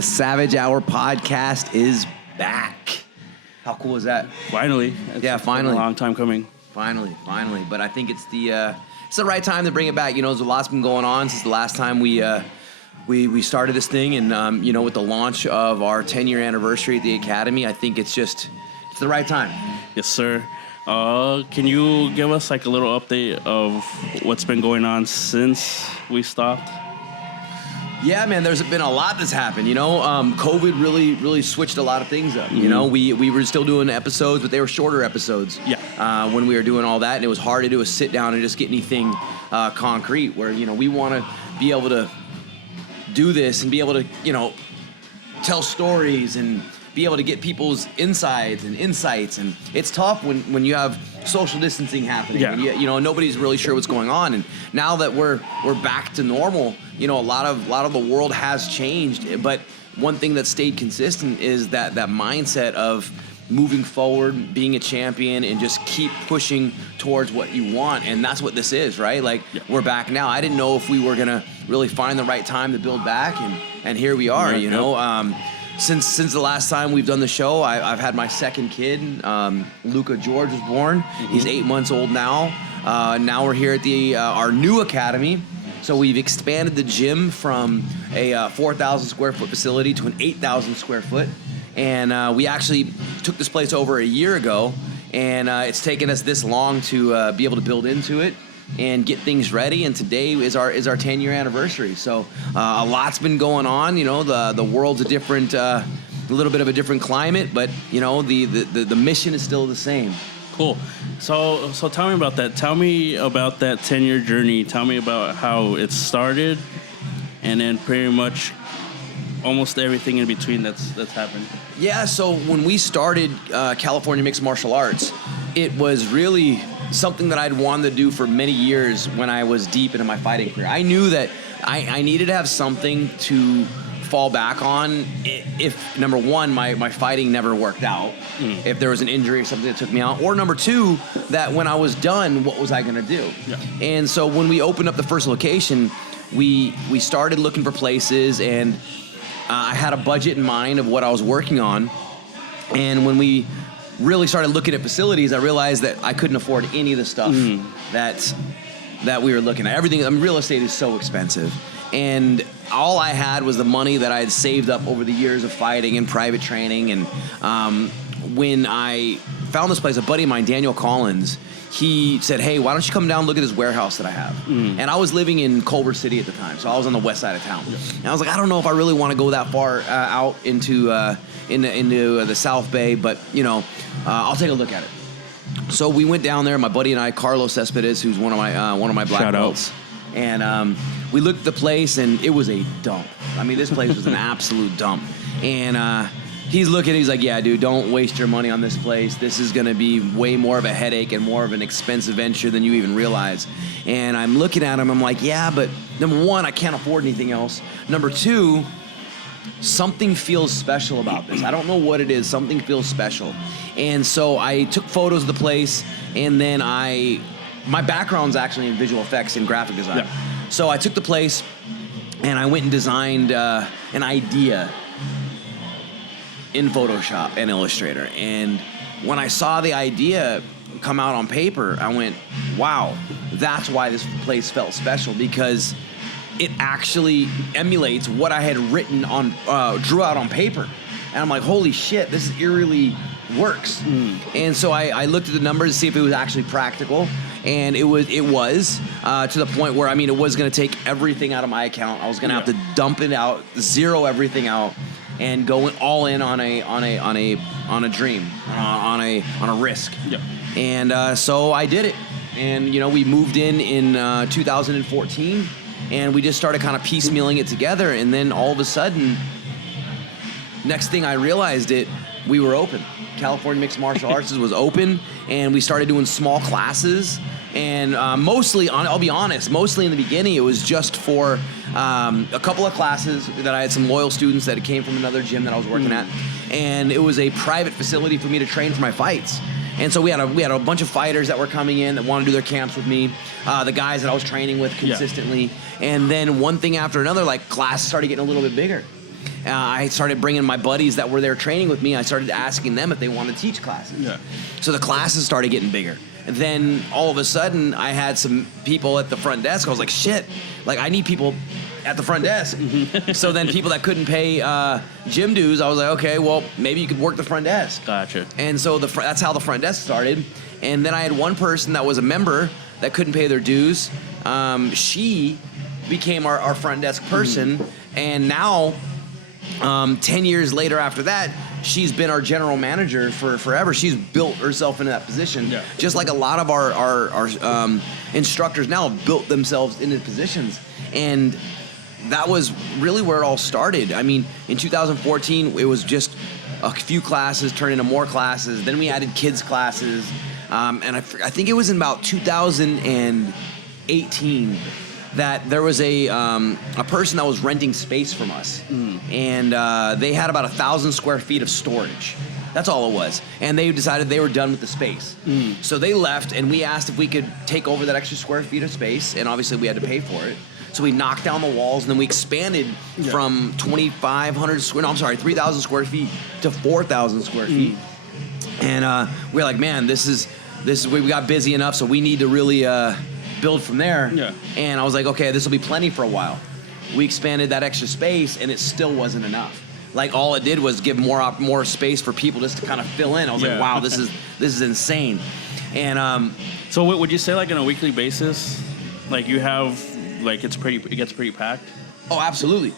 The Savage Hour podcast is back. How cool is that? Finally. Finally. Been a long time coming. Finally. But I think it's the right time to bring it back. You know, there's a lot's been going on since the last time we started this thing, and with the launch of our 10-year anniversary at the Academy, I think it's the right time. Yes, sir. Can you give us like a little update of what's been going on since we stopped? Yeah, man, there's been a lot that's happened. You know, COVID really switched a lot of things up. Mm-hmm. You know, we were still doing episodes, but they were shorter episodes. Yeah. When we were doing all that, and it was hard to do a sit down and just get anything concrete. Where we want to be able to do this and be able to tell stories and be able to get people's insides and insights. And it's tough when you have social distancing happening. Yeah. Nobody's really sure what's going on. And now that we're back to normal, a lot of the world has changed. But one thing that stayed consistent is that mindset of moving forward, being a champion, and just keep pushing towards what you want. And that's what this is, right? Like, We're back now. I didn't know if we were going to really find the right time to build back. And here we are, Since the last time we've done the show, I've had my second kid. Luca George was born. Mm-hmm. He's 8 months old now. Now we're here at our new academy. So we've expanded the gym from a 4,000 square foot facility to an 8,000 square foot. And we actually took this place over a year ago. And it's taken us this long to be able to build into it and get things ready. And today is our 10-year anniversary. So a lot's been going on. The world's a little bit of a different climate, but the mission is still the same. Cool. So tell me about that. Tell me about that 10-year journey. Tell me about how it started, and then pretty much almost everything in between that's happened. Yeah. So when we started California Mixed Martial Arts, it was really something that I'd wanted to do for many years when I was deep into my fighting career. I knew that I needed to have something to fall back on if, number one, my fighting never worked out, if there was an injury or something that took me out, or number two, that when I was done, what was I going to do? Yeah. And so when we opened up the first location, we started looking for places, and I had a budget in mind of what I was working on. And when we really started looking at facilities, I realized that I couldn't afford any of the stuff that we were looking at. Everything, real estate is so expensive. And all I had was the money that I had saved up over the years of fighting and private training. And when I found this place, a buddy of mine, Daniel Collins, he said, "Hey, why don't you come down and look at this warehouse that I have?" And I was living in Culver City at the time, so I was on the west side of town. And I was like, I don't know if I really want to go that far out into the South Bay, but I'll take a look at it. So we went down there. My buddy and I, Carlos Cespedes, who's one of my black belts, and we looked at the place, and it was a dump. This place was an absolute dump. And he's looking, he's like, "Yeah, dude, don't waste your money on this place. This is going to be way more of a headache and more of an expensive venture than you even realize." And I'm looking at him, I'm like, "Yeah, but number one, I can't afford anything else. Number two, something feels special about this. I don't know what it is. Something feels special." And so I took photos of the place, and then my background's actually in visual effects and graphic design. Yeah. So I took the place, and I went and designed an idea in Photoshop and Illustrator. And when I saw the idea come out on paper, I went, wow, that's why this place felt special, because it actually emulates what I had written drew out on paper. And I'm like, holy shit, this eerily works. And so I looked at the numbers to see if it was actually practical. And it was to the point where, it was going to take everything out of my account. I was going to have to dump it out, zero everything out, and go all in on a dream, on a risk. Yep. And so I did it. And we moved in 2014, and we just started kind of piecemealing it together. And then all of a sudden, next thing I realized we were open. California Mixed Martial Arts was open, and we started doing small classes. And I'll be honest, mostly in the beginning, it was just for a couple of classes that I had some loyal students that came from another gym that I was working at. And it was a private facility for me to train for my fights. And so we had a bunch of fighters that were coming in that wanted to do their camps with me, the guys that I was training with consistently. And then one thing after another, like, class started getting a little bit bigger. I started bringing my buddies that were there training with me. I started asking them if they wanted to teach classes. Yeah. So the classes started getting bigger. And then all of a sudden, I had some people at the front desk. I was like, shit, like I need people at the front desk. So then people that couldn't pay gym dues, I was like, okay, well, maybe you could work the front desk. Gotcha. And so that's how the front desk started. And then I had one person that was a member that couldn't pay their dues. She became our front desk person. And now, 10 years later after that, she's been our general manager for forever. She's built herself into that position. Yeah. Just like a lot of our instructors now have built themselves into positions. And that was really where it all started. I mean, in 2014, it was just a few classes turned into more classes. Then we added kids classes. And I think it was in about 2018 that there was a person that was renting space from us. And they had about 1,000 square feet of storage. That's all it was. And they decided they were done with the space. So they left, and we asked if we could take over that extra square feet of space, and obviously we had to pay for it. So we knocked down the walls, and then we expanded from 3,000 square feet to 4,000 square feet. And we were like, man, this is we got busy enough, so we need to really build from there. Yeah. And I was like, okay, this will be plenty for a while. We expanded that extra space, and it still wasn't enough. Like all it did was give more space for people just to kind of fill in. I was like, wow, this is insane. And so would you say like on a weekly basis, like you have like it gets pretty packed? Oh, absolutely.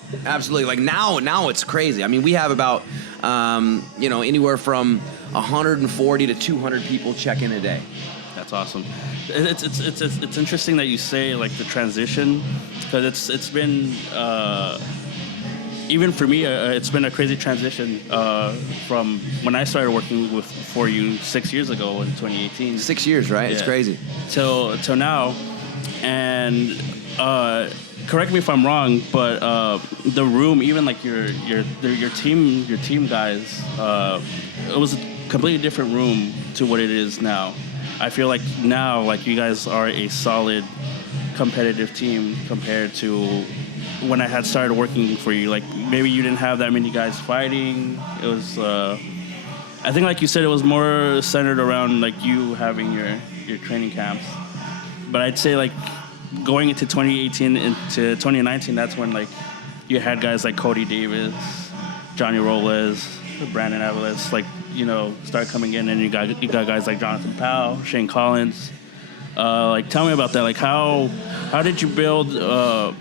Like now it's crazy. I mean, we have about anywhere from 140 to 200 people check in a day. That's awesome. It's interesting that you say like the transition, because it's been even for me it's been a crazy transition from when I started working for you 6 years ago in 2018. 6 years, right? Yeah. It's crazy. Till now, and correct me if I'm wrong, but the room, even like your team guys, it was a completely different room to what it is now. I feel like now, like you guys are a solid competitive team compared to when I had started working for you. Like maybe you didn't have that many guys fighting. It was, I think, like you said, it was more centered around like you having your training camps. But I'd say like going into 2018 into 2019, that's when like you had guys like Cody Davis, Johnny Robles, Brandon Avalos, like, start coming in, and you got guys like Jonathan Powell, Shane Collins. Like, tell me about that. Like, how did you build a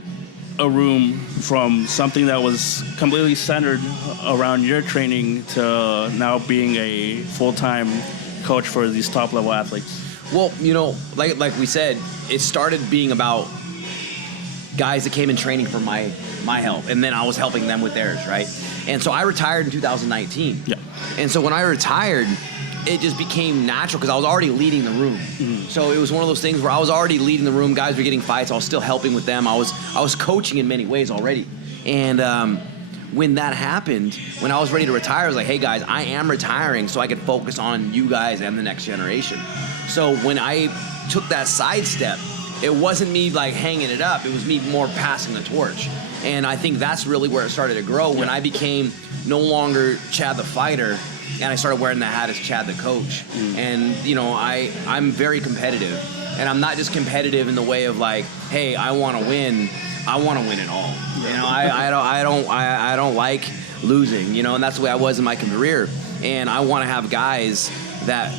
room from something that was completely centered around your training to now being a full-time coach for these top-level athletes? Well, like we said, it started being about guys that came in training for my help, and then I was helping them with theirs, right? And so I retired in 2019. Yeah. And so when I retired, it just became natural because I was already leading the room. So it was one of those things where I was already leading the room. Guys were getting fights. I was still helping with them. I was coaching in many ways already. And when that happened, when I was ready to retire, I was like, hey guys, I am retiring so I can focus on you guys and the next generation. So when I took that sidestep, it wasn't me like hanging it up. It was me more passing the torch. And I think that's really where it started to grow when I became no longer Chad the fighter, and I started wearing the hat as Chad the coach. And I'm very competitive, and I'm not just competitive in the way of like, hey, I want to win. I want to win it all. I don't like losing. And that's the way I was in my career. And I want to have guys that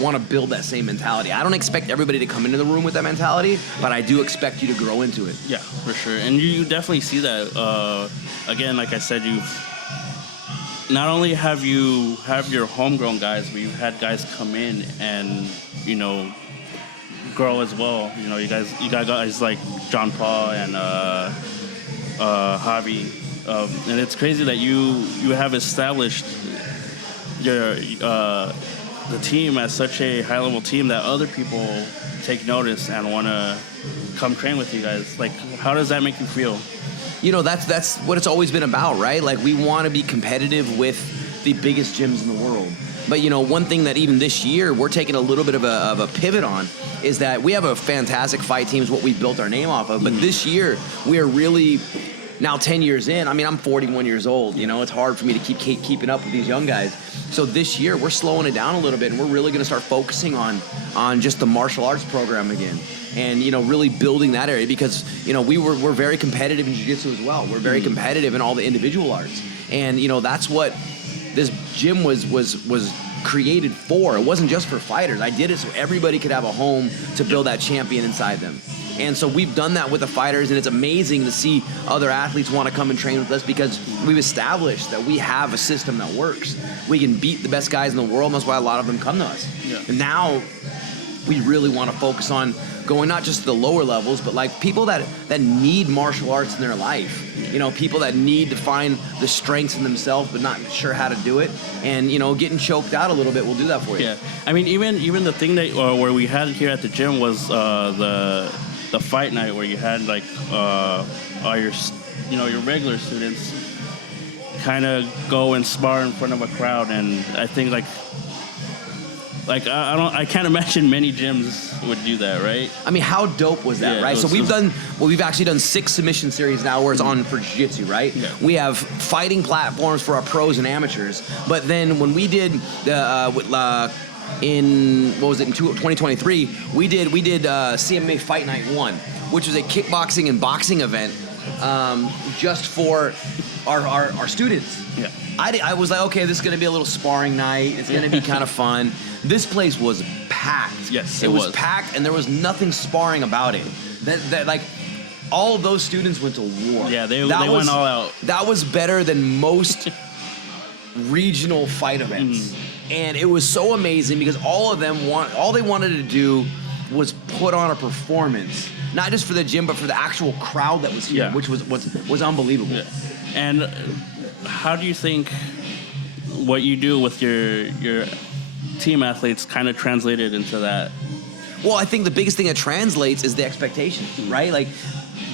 want to build that same mentality. I don't expect everybody to come into the room with that mentality, but I do expect you to grow into it. Yeah, for sure. And you definitely see that. Again, like I said, you've not only have your homegrown guys, but you've had guys come in and grow as well. You got guys like John Paul and Javi, and it's crazy that you have established the team as such a high-level team that other people take notice and want to come train with you guys. Like, how does that make you feel? That's what it's always been about, right? Like, we want to be competitive with the biggest gyms in the world. But, one thing that even this year we're taking a little bit of a pivot on is that we have a fantastic fight team is what we built our name off of. But this year we are really now 10 years in, I mean, I'm 41 years old. You know, it's hard for me to keep keeping up with these young guys. So this year, we're slowing it down a little bit, and we're really going to start focusing on just the martial arts program again. And, you know, really building that area because, you know, we're very competitive in jiu-jitsu as well. We're very competitive in all the individual arts. And, you know, that's what this gym was created for. It wasn't just for fighters. I did it so everybody could have a home to build that champion inside them. And so we've done that with the fighters, and it's amazing to see other athletes want to come and train with us because we've established that we have a system that works. We can beat the best guys in the world, and that's why a lot of them come to us. Yeah. And now we really want to focus on going not just to the lower levels, but like people that need martial arts in their life. You know, people that need to find the strengths in themselves but not sure how to do it. And, you know, getting choked out a little bit will do that for you. Yeah. I mean, even the thing that where we had here at the gym was the fight night where you had like all your, you know, your regular students kind of go and spar in front of a crowd. And I think I can't imagine many gyms would do that, right? I mean, how dope was that, right? So we've actually done 6 submission series now where it's on for jiu-jitsu, right? Yeah. We have fighting platforms for our pros and amateurs. But then when we did in 2023, we did CMMA Fight Night 1, which was a kickboxing and boxing event just for our students. Yeah. I was like, okay, this is going to be a little sparring night. It's going to be kind of fun. This place was packed. Yes, it was packed, and there was nothing sparring about it. That like, all of those students went to war. Yeah, they went all out. That was better than most regional fight events, and it was so amazing because all they wanted to do was put on a performance, not just for the gym, but for the actual crowd that was here, which was unbelievable. Yeah. And how do you think what you do with your team athletes kind of translated into that? Well, I think the biggest thing that translates is the expectation, right? Like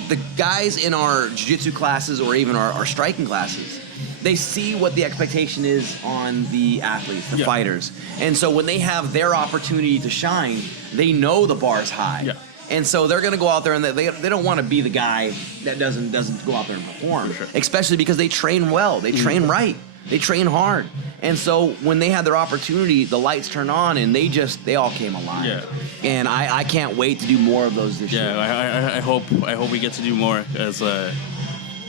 the guys in our jiu-jitsu classes or even our striking classes, they see what the expectation is on the athletes, the fighters. And so when they have their opportunity to shine, they know the bar's high. Yeah. And so they're going to go out there and they don't want to be the guy that doesn't go out there and perform, especially because they train well, they train right, they train hard. And so when they had their opportunity, the lights turned on and they all came alive. Yeah. And I can't wait to do more of those this year. Yeah, I hope we get to do more as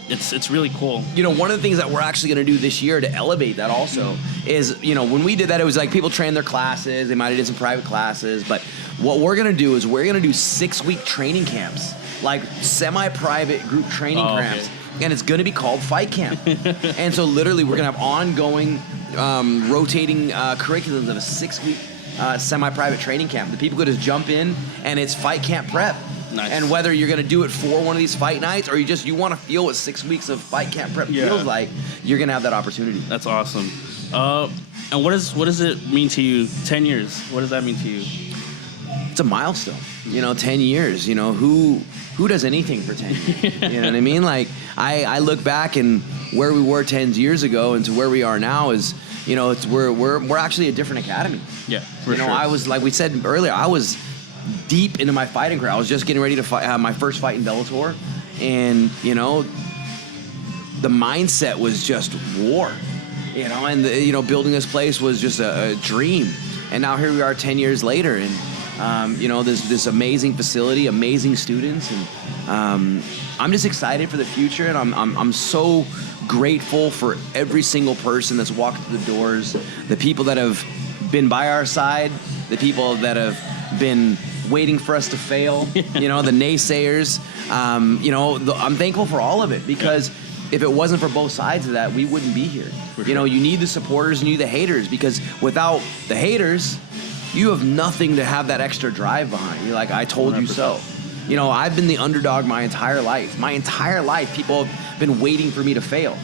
it's really cool. You know, one of the things that we're actually going to do this year to elevate that also is, you know, when we did that, it was like people trained their classes. They might have did some private classes. But what we're going to do is we're going to do 6-week training camps, like semi-private group training camps. Okay. And it's going to be called Fight Camp. And so literally we're going to have ongoing rotating curriculums of a 6-week semi-private training camp. The people could just jump in and it's Fight Camp prep. Nice. And whether you're going to do it for one of these fight nights or you want to feel what 6 weeks of Fight Camp prep feels like, you're going to have that opportunity. That's awesome. And what does it mean to you? 10 years. What does that mean to you? It's a milestone. You know, 10 years. You know, who does anything for 10 years? You know what I mean? Like, I look back and where we were 10 years ago and to where we are now is, you know, we're actually a different academy. Yeah, for sure. I was, like we said earlier, I was deep into my fighting career. I was just getting ready to have my first fight in Bellator, and you know, the mindset was just war, you know, and building this place was just a dream. And now here we are 10 years later, and you know, this amazing facility, amazing students, and I'm just excited for the future, and I'm so grateful for every single person that's walked through the doors, the people that have been by our side, the people that have been waiting for us to fail, you know, the naysayers. You know, I'm thankful for all of it because if it wasn't for both sides of that, we wouldn't be here. You know, you need the supporters and you need the haters because without the haters, you have nothing to have that extra drive behind. You're like, I told 100%. You so. You know, I've been the underdog my entire life. My entire life, people have been waiting for me to fail.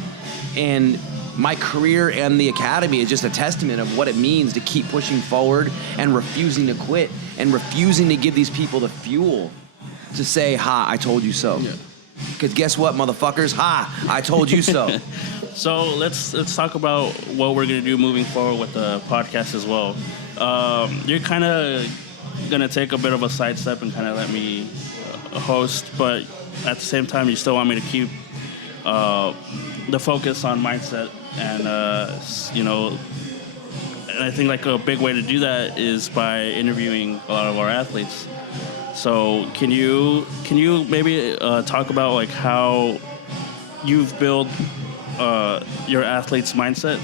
And my career and the academy is just a testament of what it means to keep pushing forward and refusing to quit and refusing to give these people the fuel to say, ha, I told you so. Because guess what, motherfuckers? Ha, I told you so. So let's talk about what we're going to do moving forward with the podcast as well. You're kind of going to take a bit of a sidestep and kind of let me host, but at the same time, you still want me to keep the focus on mindset, and and I think like a big way to do that is by interviewing a lot of our athletes. So can you maybe talk about like how you've built your athletes' mindset?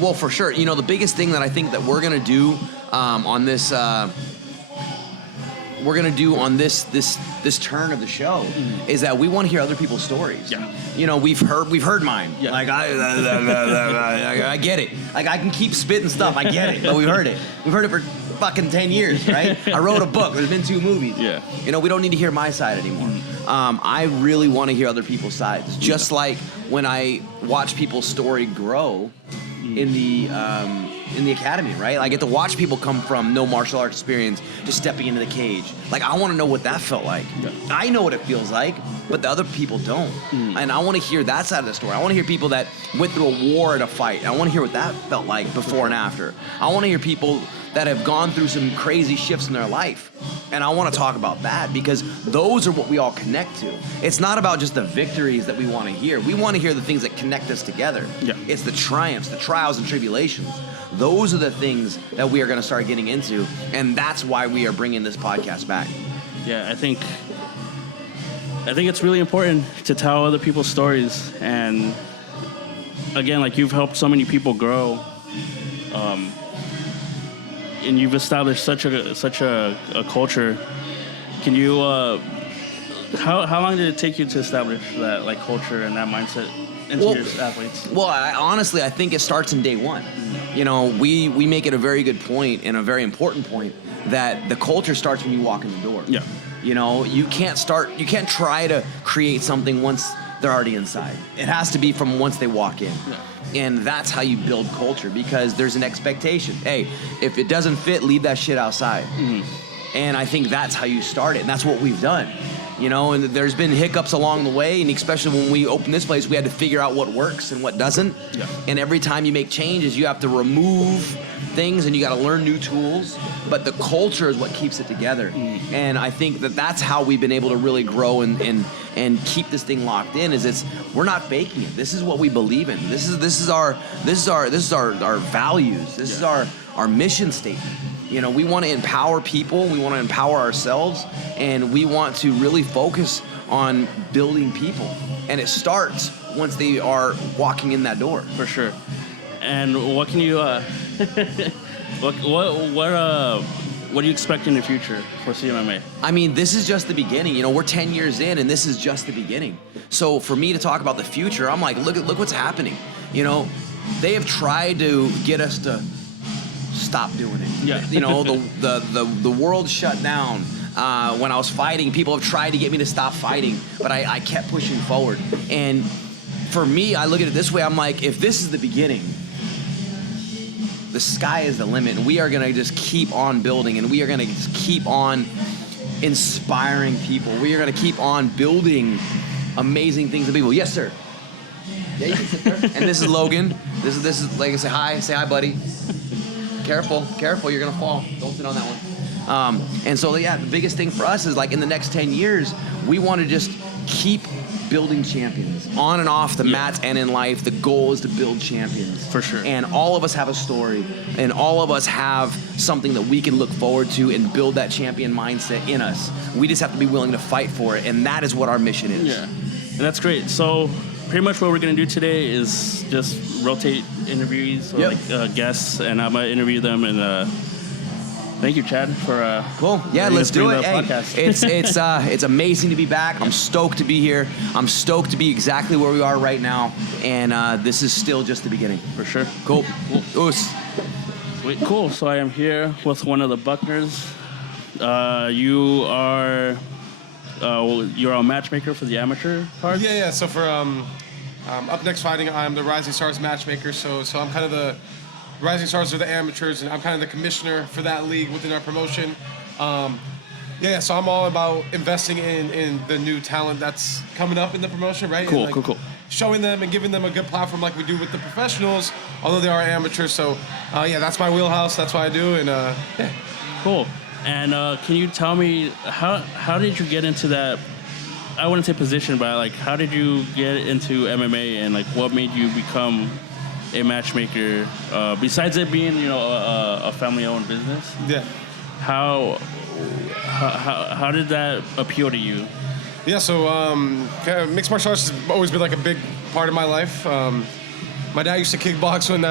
Well, for sure. The biggest thing that I think that we're gonna do on this this turn of the show is that we want to hear other people's stories. Yeah. We've heard mine. Yeah. Like I get it. Like I can keep spitting stuff. I get it. But we've heard it. We've heard it for fucking 10 years, right? I wrote a book. There's been 2 movies. Yeah. We don't need to hear my side anymore. I really want to hear other people's sides. Just like when I watch people's story grow in the academy, right? I get to watch people come from no martial arts experience to stepping into the cage. Like, I want to know what that felt like. Yeah. I know what it feels like, but the other people don't. And I want to hear that side of the story. I want to hear people that went through a war in a fight. I want to hear what that felt like before and after. I want to hear people that have gone through some crazy shifts in their life. And I want to talk about that because those are what we all connect to. It's not about just the victories that we want to hear. We want to hear the things that connect us together. Yeah. It's the triumphs, the trials and tribulations. Those are the things that we are going to start getting into. And that's why we are bringing this podcast back. Yeah, I think it's really important to tell other people's stories. And again, like you've helped so many people grow. And you've established such a culture. Can you? How long did it take you to establish that like culture and that mindset into your athletes? Well, honestly, I think it starts in day one. We make it a very good point and a very important point that the culture starts when you walk in the door. Yeah. You can't try to create something once they're already inside. It has to be from once they walk in. Yeah. And that's how you build culture because there's an expectation. Hey, if it doesn't fit, leave that shit outside. And I think that's how you start it. And that's what we've done. And there's been hiccups along the way. And especially when we opened this place, we had to figure out what works and what doesn't. Yeah. And every time you make changes, you have to remove things and you got to learn new tools. But the culture is what keeps it together. And I think that that's how we've been able to really grow and keep this thing locked in. We're not faking it. This is what we believe in. This is our values. This is our mission statement. We want to empower people. We want to empower ourselves, and we want to really focus on building people. And it starts once they are walking in that door. For sure. And what can you? What do you expect in the future for CMMA? I mean, this is just the beginning. We're 10 years in, and this is just the beginning. So for me to talk about the future, I'm like, look what's happening. They have tried to get us to stop doing it. Yeah. The world shut down. When I was fighting, people have tried to get me to stop fighting, but I kept pushing forward. And for me, I look at it this way. I'm like, if this is the beginning, the sky is the limit, and we are going to just keep on building, and we are going to just keep on inspiring people. We are going to keep on building amazing things to people. Yes, sir. Yeah, you can sit there. And this is Logan. This is like, say hi, buddy. Careful, you're going to fall. Don't sit on that one. And so, yeah, the biggest thing for us is like in the next 10 years, we want to just keep building champions on and off the mats and in life. The goal is to build champions. For sure. And all of us have a story, and all of us have something that we can look forward to and build that champion mindset in us. We just have to be willing to fight for it, and that is what our mission is. Yeah, and that's great. So pretty much what we're going to do today is just rotate interviewees or like guests, and I'm going to interview them. And thank you, Chad, for cool. Yeah, let's do it. Hey, podcast. It's amazing to be back. I'm stoked to be here. I'm stoked to be exactly where we are right now, and this is still just the beginning. For sure. Cool. Oos. Sweet. Cool. So I am here with one of the Buckners. You're a matchmaker for the amateur part? Yeah. So for Up Next Fighting, I'm the Rising Stars matchmaker. So I'm kind of the Rising Stars are the amateurs, and I'm kind of the commissioner for that league within our promotion. So I'm all about investing in the new talent that's coming up in the promotion, right? Cool, and cool. Showing them and giving them a good platform like we do with the professionals, although they are amateurs. So, that's my wheelhouse. That's what I do, and yeah. Cool. And can you tell me how did you get into that I wouldn't say position, but like, how did you get into MMA, and like, what made you become a matchmaker? Besides it being, a family-owned business, Yeah. how did that appeal to you? Yeah, so mixed martial arts has always been like a big part of my life. My dad used to kickbox when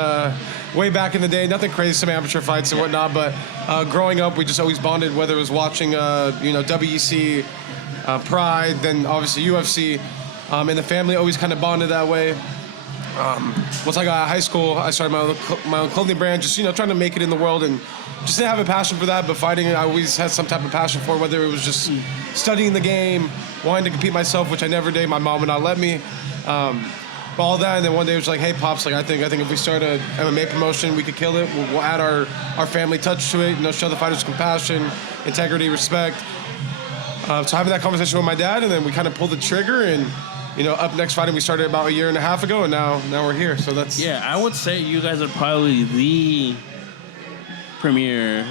way back in the day. Nothing crazy, some amateur fights and whatnot. But growing up, we just always bonded. Whether it was watching, WEC, Pride, then obviously UFC, and the family always kind of bonded that way. Once I got out of high school, I started my own clothing brand, just trying to make it in the world, and just didn't have a passion for that. But fighting, I always had some type of passion for, whether it was just studying the game, wanting to compete myself, which I never did. My mom would not let me. All that, and then one day it was like, "Hey, pops, like I think if we start a MMA promotion, we could kill it. We'll add our family touch to it. Show the fighters compassion, integrity, respect." So having that conversation with my dad, and then we kind of pulled the trigger, and up next fighting we started about a year and a half ago, and now we're here. So that's I would say you guys are probably the premier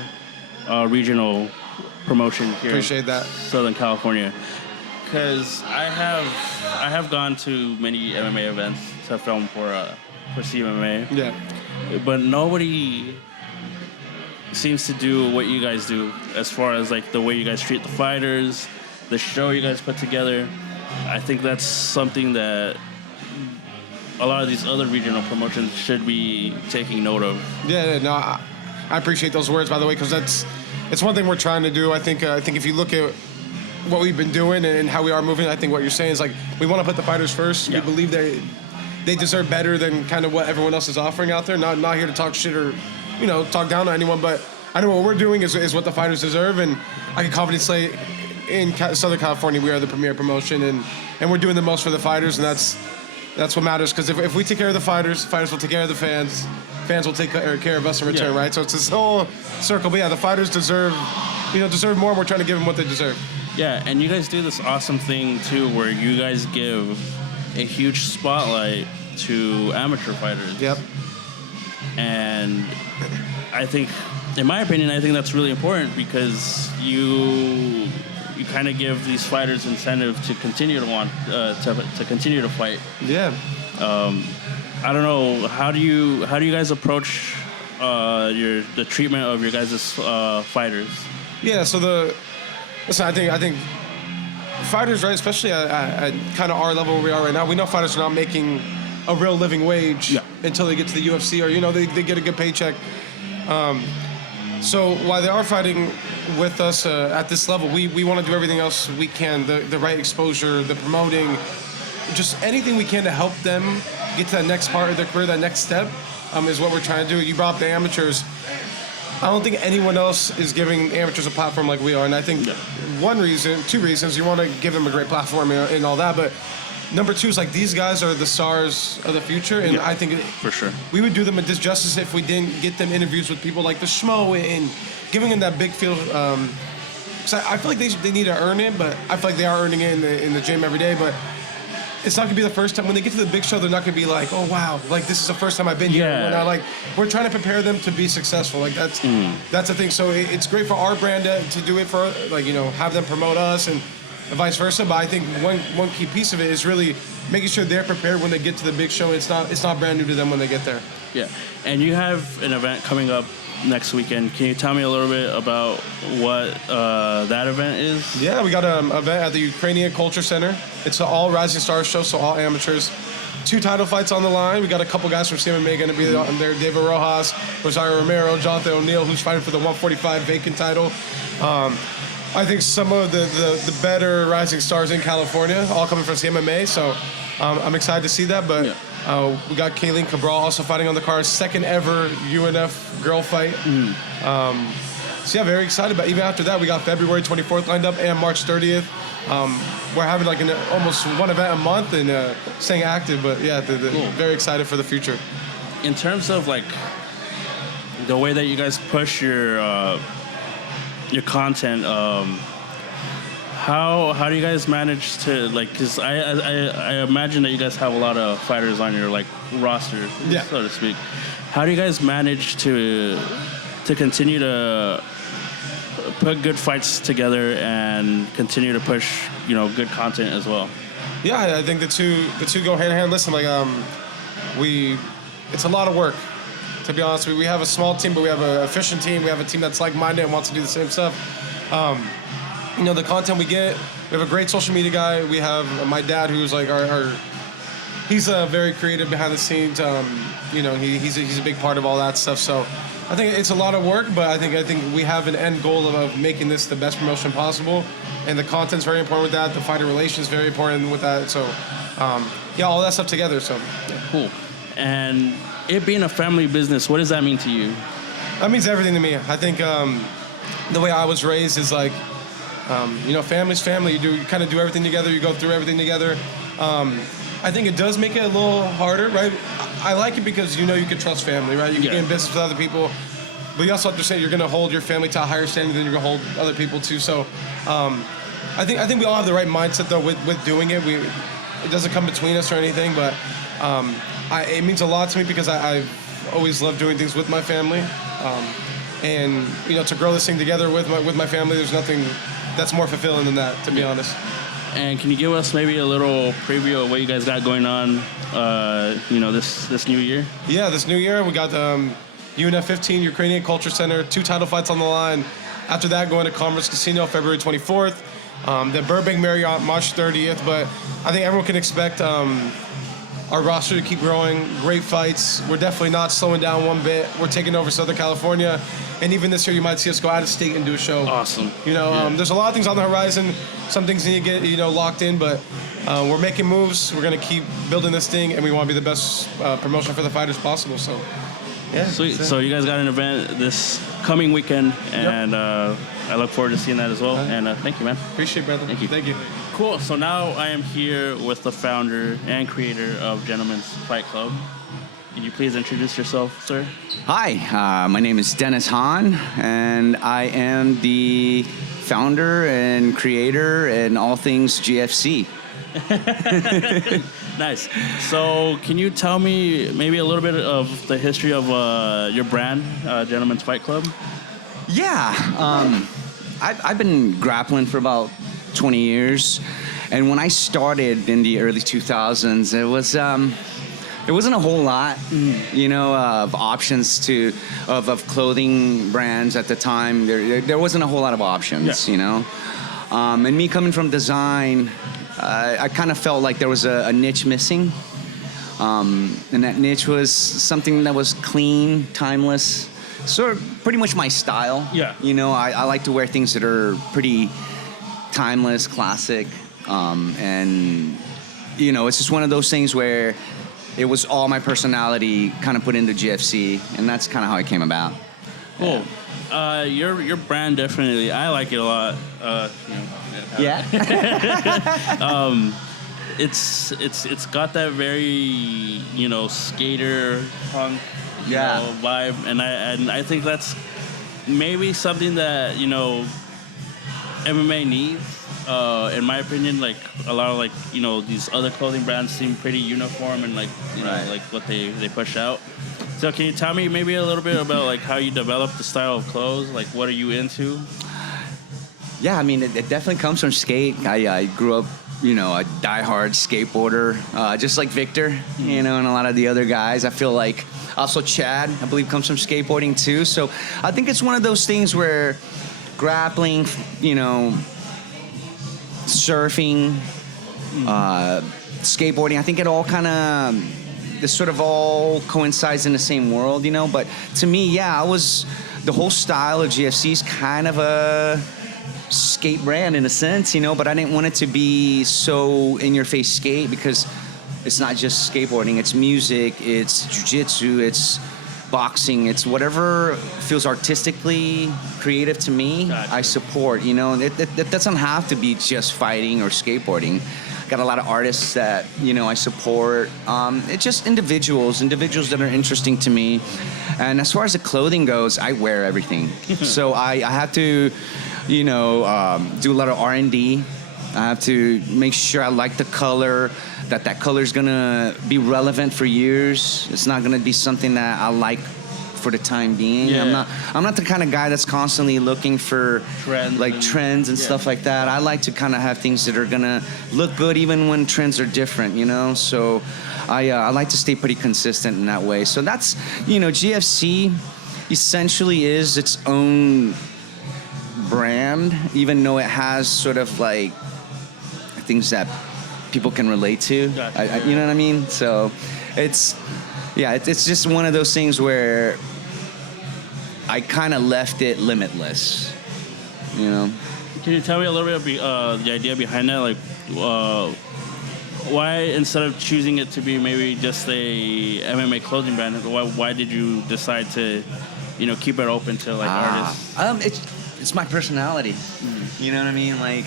regional promotion here. Appreciate that. in Southern California. Because I have gone to many MMA events to film for CMMA. Yeah. But nobody seems to do what you guys do, as far as like the way you guys treat the fighters, the show you guys put together. I think that's something that a lot of these other regional promotions should be taking note of. Yeah, no, I appreciate those words, by the way, because it's one thing we're trying to do. I think if you look at what we've been doing and how we are moving, I think what you're saying is like we want to put the fighters first. Yeah. We believe they deserve better than kind of what everyone else is offering out there. Not here to talk shit or talk down on anyone, but I know what we're doing is what the fighters deserve, and I can confidently say in Southern California we are the premier promotion, and we're doing the most for the fighters, and that's what matters. Because if we take care of the fighters will take care of the fans will take care of us in return, right? So it's this whole circle. But yeah, the fighters deserve more, and we're trying to give them what they deserve. Yeah, and you guys do this awesome thing too, where you guys give a huge spotlight to amateur fighters. Yep. And I think, in my opinion, that's really important, because you kind of give these fighters incentive to continue to want to continue to fight. Yeah. I don't know, how do you guys approach the treatment of your guys' fighters? Yeah. So I think fighters, right, especially at kind of our level where we are right now, we know fighters are not making a real living wage until they get to the UFC, or they get a good paycheck. So while they are fighting with us at this level, we want to do everything else we can, the right exposure, the promoting, just anything we can to help them get to that next part of their career, that next step, is what we're trying to do. You brought up the amateurs. I don't think anyone else is giving amateurs a platform like we are, and I think two reasons, you want to give them a great platform and all that, but number two is like these guys are the stars of the future, and I think for sure we would do them a disjustice if we didn't get them interviews with people like the Schmo and giving them that big feel. Because I feel like they need to earn it, but I feel like they are earning it in the gym every day. But it's not gonna be the first time when they get to the big show. They're not gonna be like, oh wow, like this is the first time I've been here. We're trying to prepare them to be successful. Like that's the thing. So it's great for our brand to do it for have them promote us and vice versa. But I think one key piece of it is really making sure they're prepared when they get to the big show. It's not brand new to them when they get there. Yeah, and you have an event coming up next weekend. Can you tell me a little bit about what that event is? Yeah, we got an event at the Ukrainian Culture Center. It's an all Rising Stars show, so all amateurs. 2 title fights on the line. We got a couple guys from CMMA going to be on there. David Rojas, Rosario Romero, Jonathan O'Neill, who's fighting for the 145 vacant title. I think some of the better rising stars in California, all coming from CMMA, so I'm excited to see that. But we got Kayleen Cabral also fighting on the card, second ever UNF girl fight. So yeah, very excited. But even after that, we got February 24th lined up and March 30th. We're having like almost one event a month and staying active. But yeah, cool. Very excited for the future. In terms of like the way that you guys push your content, how do you guys manage to like? Because I imagine that you guys have a lot of fighters on your like roster, so to speak. How do you guys manage to continue to put good fights together and continue to push, good content as well. Yeah, I think the two go hand in hand. Listen, it's a lot of work. To be honest, we have a small team, but we have an efficient team. We have a team that's like-minded and wants to do the same stuff. The content we get. We have a great social media guy. We have my dad, who's like he's very creative behind the scenes. He's a big part of all that stuff. So I think it's a lot of work, but I think we have an end goal of making this the best promotion possible, and the content's very important with that. The fighter relations is very important with that. So all that stuff together. So yeah. Cool. And it being a family business, what does that mean to you? That means everything to me. I think the way I was raised is like, family's family. You kind of do everything together. You go through everything together. I think it does make it a little harder, right? I like it because you can trust family, right? You can get in business with other people, but you also understand you're going to hold your family to a higher standard than you're going to hold other people to. So I think we all have the right mindset though with doing it. It doesn't come between us or anything, but it means a lot to me because I've always loved doing things with my family, and to grow this thing together with my family, there's nothing that's more fulfilling than that, to be honest. And can you give us maybe a little preview of what you guys got going on, this new year? Yeah, this new year we got UNF 15 Ukrainian Culture Center, 2 title fights on the line. After that, going to Commerce Casino February 24th, then Burbank Marriott March 30th. But I think everyone can expect our roster to keep growing. Great fights. We're definitely not slowing down one bit. We're taking over Southern California. And even this year, you might see us go out of state and do a show. Awesome. There's a lot of things on the horizon. Some things need to get, locked in, but we're making moves. We're going to keep building this thing, and we want to be the best promotion for the fighters possible. So, yeah. Sweet. So you guys got an event this coming weekend, and I look forward to seeing that as well. And thank you, man. Appreciate it, brother. Thank you. Thank you. Cool. So now I am here with the founder and creator of Gentlemen's Fight Club. Can you please introduce yourself, sir? Hi, my name is Dennis Hahn, and I am the founder and creator and all things GFC. Nice. So can you tell me maybe a little bit of the history of your brand, Gentlemen's Fight Club? Yeah. I've been grappling for about 20 years, and when I started in the early 2000s, there wasn't a whole lot, of options of clothing brands at the time. There wasn't a whole lot of options, And me coming from design, I kind of felt like there was a niche missing, and that niche was something that was clean, timeless, sort of pretty much my style. Yeah. I like to wear things that are pretty timeless, classic, and it's just one of those things where it was all my personality kind of put into GFC, and that's kind of how it came about. Cool. Your brand definitely, I like it a lot. Yeah. It's got that very skater punk vibe, and I think that's maybe something that MMA needs. In my opinion, like a lot of these other clothing brands seem pretty uniform and like what they push out. So can you tell me maybe a little bit about how you developed the style of clothes? Like what are you into? Yeah, I mean it definitely comes from skate. I grew up, a diehard skateboarder, just like Victor, and a lot of the other guys. I feel like also Chad, I believe, comes from skateboarding too. So I think it's one of those things where grappling, surfing, skateboarding, I think it all kind of, this sort of all coincides in the same world, but to me, the whole style of GFC is kind of a skate brand in a sense, but I didn't want it to be so in-your-face skate because it's not just skateboarding, it's music, it's jiu-jitsu, it's boxing, it's whatever feels artistically creative to me. Gotcha. I support, it doesn't have to be just fighting or skateboarding. Got a lot of artists that, I support. It's just individuals that are interesting to me. And as far as the clothing goes, I wear everything. So I have to, do a lot of R&D. I have to make sure I like the color, that color is going to be relevant for years. It's not going to be something that I like for the time being. Yeah. I'm not the kind of guy that's constantly looking for trends and stuff like that. I like to kind of have things that are gonna look good even when trends are different, you know. So I like to stay pretty consistent in that way. So that's, you know, GFC essentially is its own brand, even though it has sort of like things that people can relate to. Gotcha. You know what I mean? So it's just one of those things where I kind of left it limitless, you know. Can you tell me a little bit of the idea behind that? Like, why instead of choosing it to be maybe just a MMA clothing brand, why did you decide to, you know, keep it open to like artists? It's my personality. You know what I mean? Like,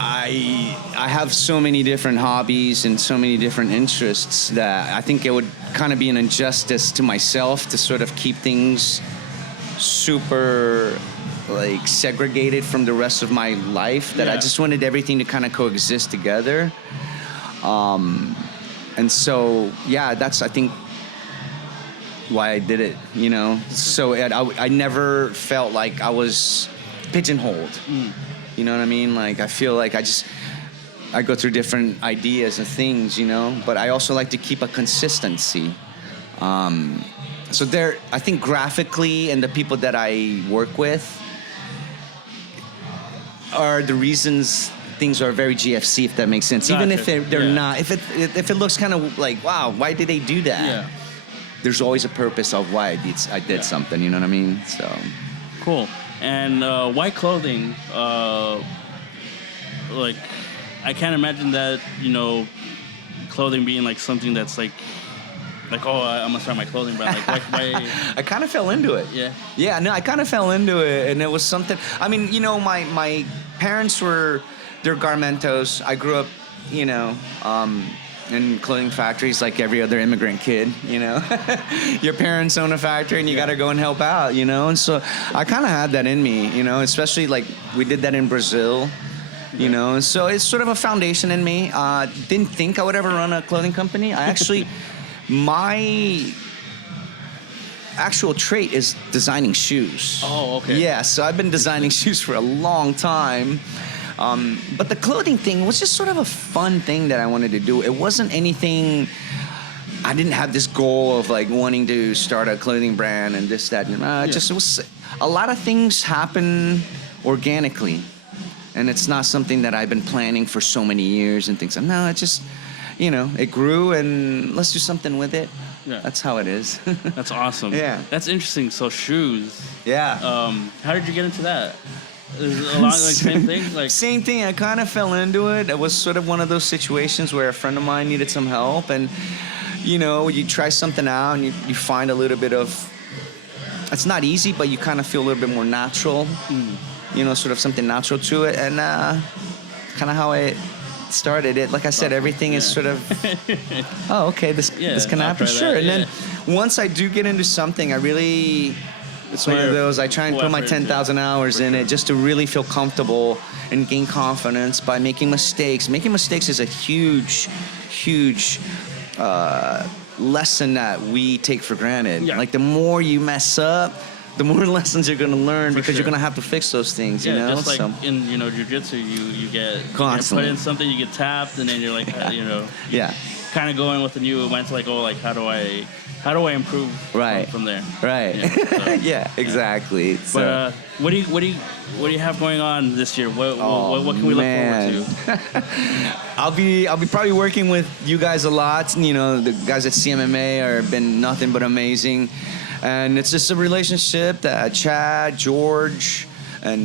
I have so many different hobbies and so many different interests that I think it would kind of be an injustice to myself to sort of keep things super like segregated from the rest of my life. That I just wanted everything to kind of coexist together. And so that's, I think, why I did it, you know. So I never felt like I was pigeonholed. You know what I mean? Like, I feel like I go through different ideas and things, you know, but I also like to keep a consistency. So I think graphically, and the people that I work with are the reasons things are very GFC, if that makes sense. Gotcha. Even if they're not, if it looks kind of like, wow, why did they do that? Yeah. There's always a purpose of why I did something, you know what I mean? So Cool. And white clothing, like, I can't imagine that, you know, clothing being like something that's like, oh, I'm gonna start my clothing brand. Like, why? I kind of fell into it. Yeah. Yeah, no, I kind of fell into it, and it was something. I mean, you know, my parents they're garmentos. I grew up, you know, in clothing factories like every other immigrant kid, you know. Your parents own a factory and you got to go and help out, you know. And so I kind of had that in me, you know, especially like we did that in Brazil, you know. And so it's sort of a foundation in me. Didn't think I would ever run a clothing company. I actually, my actual trait is designing shoes. Oh, okay. Yeah, so I've been designing shoes for a long time. But the clothing thing was just sort of a fun thing that I wanted to do. It wasn't anything. I didn't have this goal of like wanting to start a clothing brand and this, that, and just it was a lot of things happen organically, and it's not something that I've been planning for so many years and things. No, it just, you know, it grew and let's do something with it. Yeah. That's how it is. That's awesome. Yeah. That's interesting. So shoes. Yeah. How did you get into that? Is it a lot like same thing? Like same thing. I kind of fell into it. It was sort of one of those situations where a friend of mine needed some help, and you know, you try something out and you find a little bit of. It's not easy, but you kind of feel a little bit more natural. You know, sort of something natural to it, and kind of how it started. It, like I said, everything is sort of. Oh, okay. This can happen. Sure. And then once I do get into something, I really. It's one of those, I try and put my 10,000 hours in it just to really feel comfortable and gain confidence by making mistakes. Making mistakes is a huge, huge lesson that we take for granted. Yeah. Like, the more you mess up, the more lessons you're going to learn because you're going to have to fix those things, you know? Just like in, you know, jiu-jitsu, you get put in something, you get tapped, and then you're like, you know, kind of going with the new mindset, like, oh, like, how do I improve from there? Right. Yeah, so, exactly. So. But what do you have going on this year? What can we look forward to? I'll be probably working with you guys a lot. You know, the guys at CMMA have been nothing but amazing, and it's just a relationship that Chad, George, and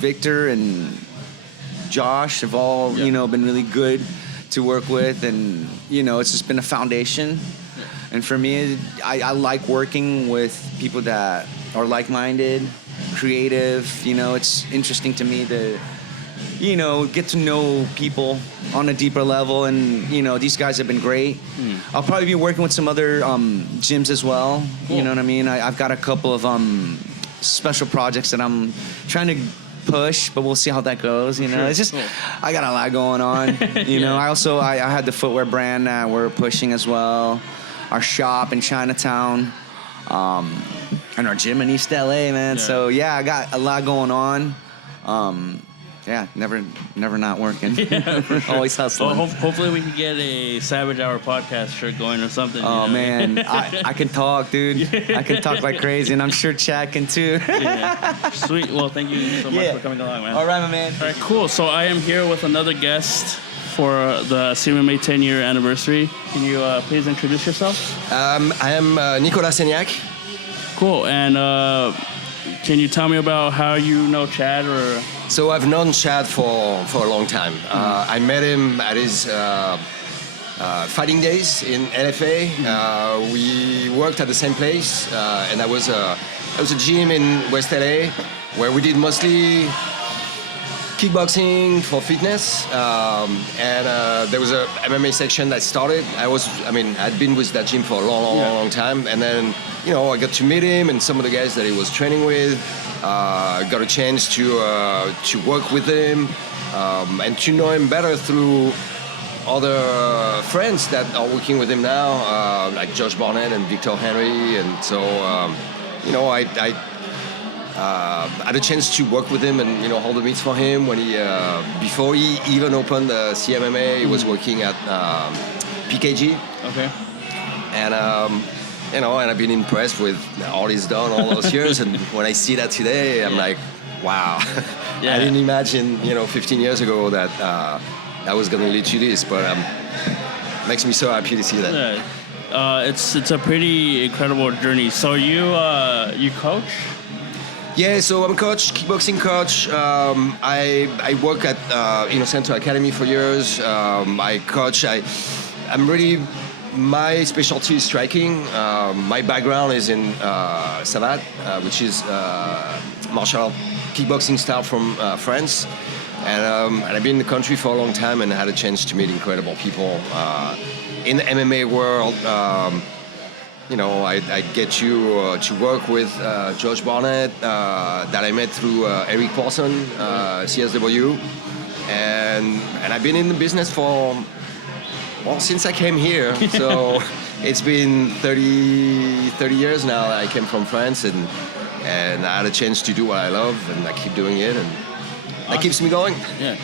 Victor and Josh have all you know been really good to work with, and you know, it's just been a foundation. And for me, I like working with people that are like-minded, creative. You know, it's interesting to me to, you know, get to know people on a deeper level. And, you know, these guys have been great. I'll probably be working with some other gyms as well. Cool. You know what I mean? I've got a couple of special projects that I'm trying to push, but we'll see how that goes. You know, it's just I got a lot going on. You know, I had the footwear brand that we're pushing as well. our shop in Chinatown, and our gym in East LA, man. Yeah. So yeah, I got a lot going on. Yeah, never not working. Always hustling. Well, hopefully we can get a Savage Hour podcast shirt going or something. Oh you know? man, I can talk, dude. I can talk like crazy, and I'm sure Chad can too. Yeah. Sweet. Well, thank you so much for coming along, man. All right, my man. All right, cool. So I am here with another guest for the CMMA 10-year anniversary. Can you please introduce yourself? I am Nicolas Seignac. Cool. And can you tell me about how you know Chad or? So I've known Chad for a long time. I met him at his fighting days in LFA. We worked at the same place, and that was a gym in West LA where we did mostly kickboxing for fitness, and there was a MMA section that started. I'd been with that gym for a long time, and then I got to meet him and some of the guys that he was training with. Got a chance to work with him and to know him better through other friends that are working with him now, like Josh Barnett and Victor Henry, and so I had a chance to work with him and hold the meets for him when he before he even opened the CMMA. He was working at PKG. Okay. And and I've been impressed with all he's done all those years. And when I see that today, I'm like, wow. Yeah. I didn't imagine 15 years ago that that was going to lead to this, but makes me so happy to see that. Yeah. It's a pretty incredible journey. So you coach? Yeah, so I'm coach, kickboxing coach. I work at Innocento Academy for years. I coach. I'm really, my specialty is striking. My background is in Savate, which is martial kickboxing style from France. And I've been in the country for a long time and had a chance to meet incredible people in the MMA world. I get to work with Josh Barnett that I met through Eric Paulson, CSW, and I've been in the business since I came here. So it's been 30 years now. I came from France and I had a chance to do what I love, and I keep doing it, and that keeps me going. Yeah.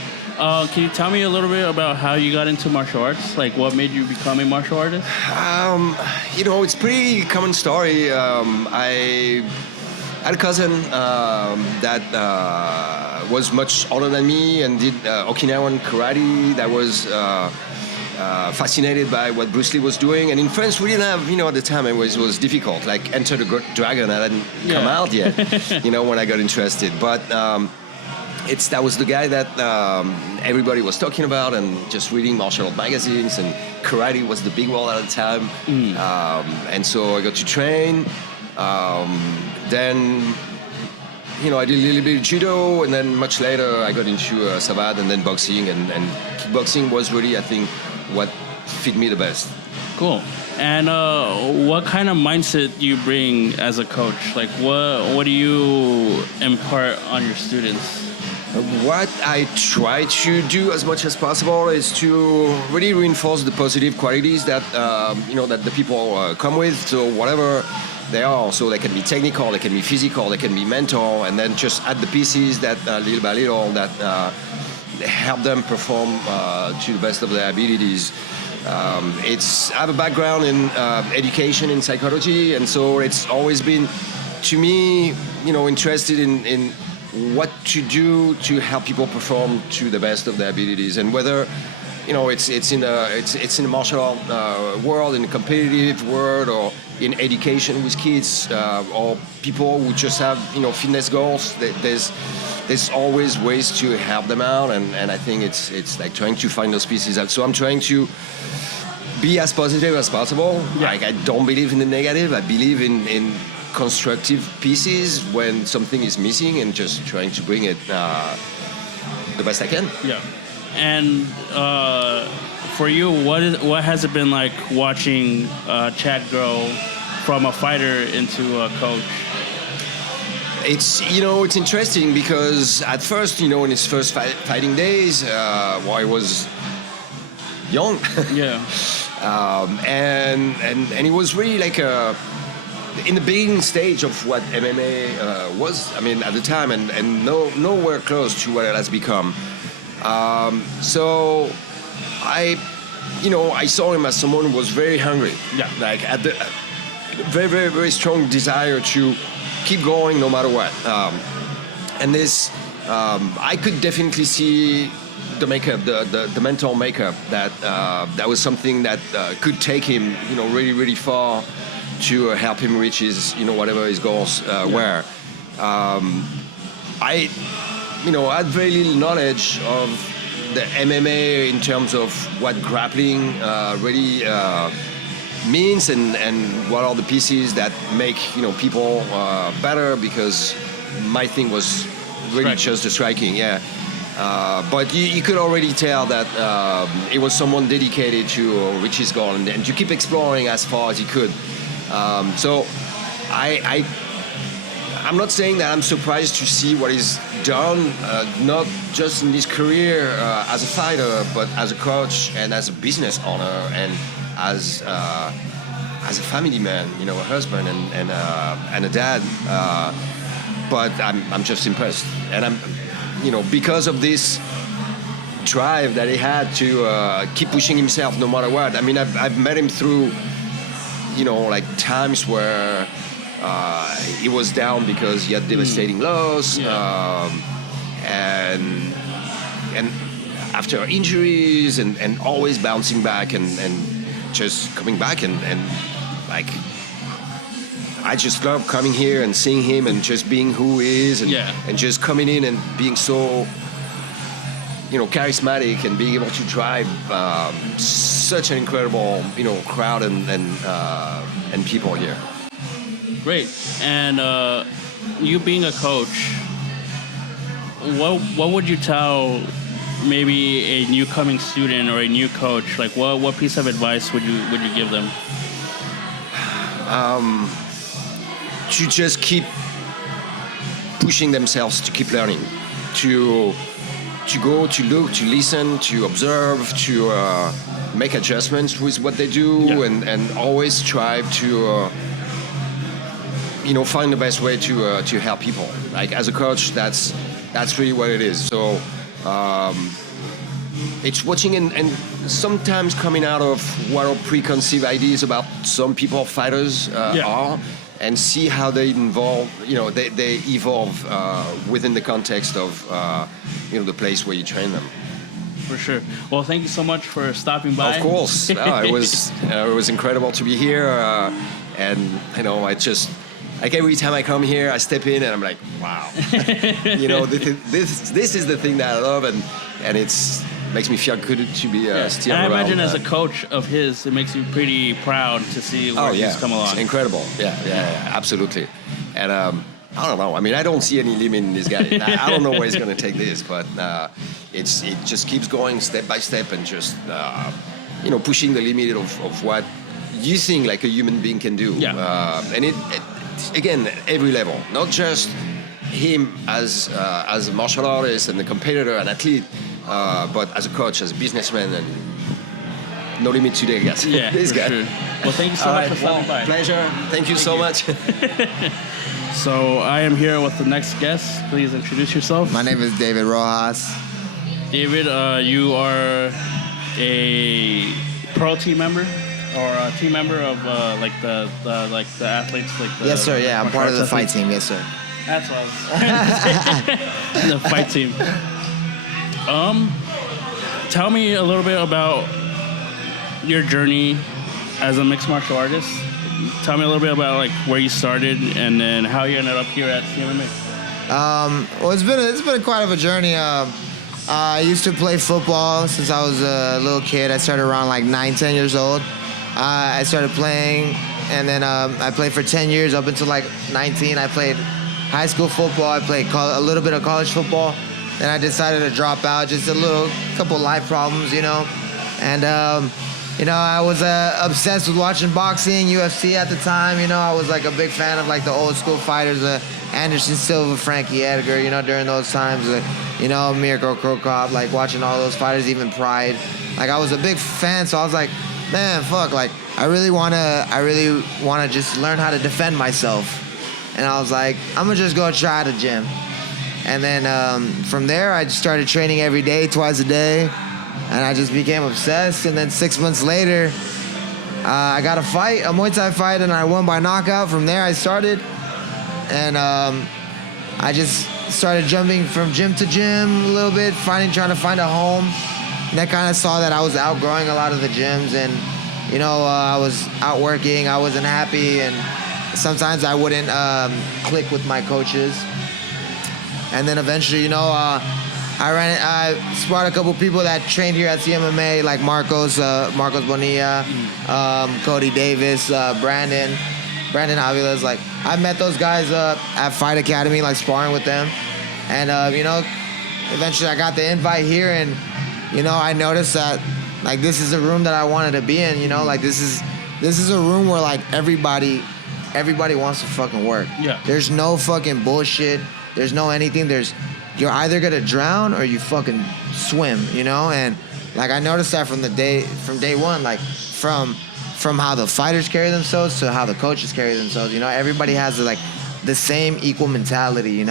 Can you tell me a little bit about how you got into martial arts? Like, what made you become a martial artist? It's a pretty common story. I had a cousin that was much older than me and did Okinawan karate. That was fascinated by what Bruce Lee was doing. And in France, we didn't have, at the time, it was difficult. Like, Enter the Dragon, I hadn't come out yet, when I got interested. But that was the guy that everybody was talking about, and just reading martial art magazines, and karate was the big word at the time. And so I got to train. Then, I did a little bit of judo, and then much later I got into savate and then boxing, and kickboxing was really, I think, what fit me the best. Cool. And what kind of mindset do you bring as a coach? Like, what do you impart on your students? What I try to do as much as possible is to really reinforce the positive qualities that that the people come with. So whatever they are, so they can be technical, they can be physical, they can be mental, and then just add the pieces that little by little that help them perform to the best of their abilities. I have a background in education in psychology, and so it's always been, to me, interested in what to do to help people perform to the best of their abilities, and whether it's in the martial art world, in the competitive world, or in education with kids, or people who just have fitness goals. There's always ways to help them out, and I think it's like trying to find those pieces out. So I'm trying to be as positive as possible. Yeah. Like, I don't believe in the negative. I believe in constructive pieces when something is missing, and just trying to bring it the best I can. Yeah. And for you, what has it been like watching Chad grow from a fighter into a coach? It's it's interesting because at first, in his first fighting days, I was young. Yeah. And it was really like in the beginning stage of what MMA was. I mean, at the time, and nowhere close to what it has become. So I saw him as someone who was very hungry. Yeah. Like at the very, very, very strong desire to keep going no matter what. And this, I could definitely see the makeup, the mental makeup that was something that could take him, really, really far to help him reach his, whatever his goals were. I had very little knowledge of the MMA in terms of what grappling really means and what are the pieces that make people better, because my thing was really just the striking, yeah. But you could already tell that it was someone dedicated to reach his goal and to keep exploring as far as he could. So I'm not saying that I'm surprised to see what he's done, not just in his career as a fighter, but as a coach and as a business owner and as a family man, a husband and a dad. But I'm just impressed, and I'm, because of this drive that he had to keep pushing himself no matter what. I mean, I've met him through, like times where he was down because he had devastating loss, and after injuries and always bouncing back and just coming back and like. I just love coming here and seeing him and just being who he is and just coming in and being so, charismatic and being able to drive such an incredible, crowd and people here. Great. And you being a coach, what would you tell maybe a new coming student or a new coach? Like what piece of advice would you give them? To just keep pushing themselves, to keep learning, to go, to look, to listen, to observe, to make adjustments with what they do, and always strive to find the best way to help people. Like as a coach, that's really what it is. So it's watching and sometimes coming out of what our preconceived ideas about some people, fighters are. And see how they evolve within the context of the place where you train them. For sure. Well, thank you so much for stopping by. Of course, it was incredible to be here, and I just like every time I come here, I step in and I'm like, wow, this is the thing that I love, and it's. Makes me feel good to be still around. I imagine as a that. coach of his, it makes you pretty proud to see where he's come along. It's incredible. Yeah, absolutely. And I don't know. I mean, I don't see any limit in this guy. I don't know where he's going to take this, but it just keeps going step by step and just pushing the limit of what you think like a human being can do. Yeah. And it again, every level, not just him as a martial artist and a competitor and athlete. But as a coach, as a businessman, and no limit today, guys. Yeah, this guy. Sure. Well, thank you so much for stopping by. Pleasure. Thank you so much. So I am here with the next guest. Please introduce yourself. My name is David Rojas. David, you are a pro team member or a team member of the athletes, like the. Yes, sir. Yeah, I'm part of the fight team. Yes, sir. That's what I was. The fight team. Tell me a little bit about your journey as a mixed martial artist. Tell me a little bit about like where you started and then how you ended up here at CMMA. Well, it's been quite of a journey. I used to play football since I was a little kid. I started around like 9-10 years old. I started playing, and then I played for 10 years up until like 19. I played high school football. I played a little bit of college football. Then I decided to drop out, just a couple life problems, And, I was obsessed with watching boxing, UFC at the time. I was like a big fan of like the old school fighters, Anderson Silva, Frankie Edgar, during those times. Mirko Krokop, like watching all those fighters, even Pride. Like I was a big fan, so I was like, man, fuck, like I really wanna just learn how to defend myself. And I was like, I'm gonna just go try the gym. And then from there, I just started training every day, twice a day, and I just became obsessed. And then 6 months later, I got a Muay Thai fight, and I won by knockout. From there, I started, and I just started jumping from gym to gym a little bit, trying to find a home. And I kind of saw that I was outgrowing a lot of the gyms, and I was out working, I wasn't happy, and sometimes I wouldn't click with my coaches. And then eventually, I spot a couple people that trained here at CMMA, like Marcos Bonilla, Cody Davis, Brandon Avila's. Like, I met those guys at Fight Academy, like sparring with them. And, eventually I got the invite here, and, I noticed that, like, this is a room that I wanted to be in, like, this is a room where, like, everybody wants to fucking work. Yeah. There's no fucking bullshit. There's no anything. You're either gonna drown or you fucking swim, And like I noticed that from day one, like from how the fighters carry themselves to how the coaches carry themselves. Everybody has like the same equal mentality.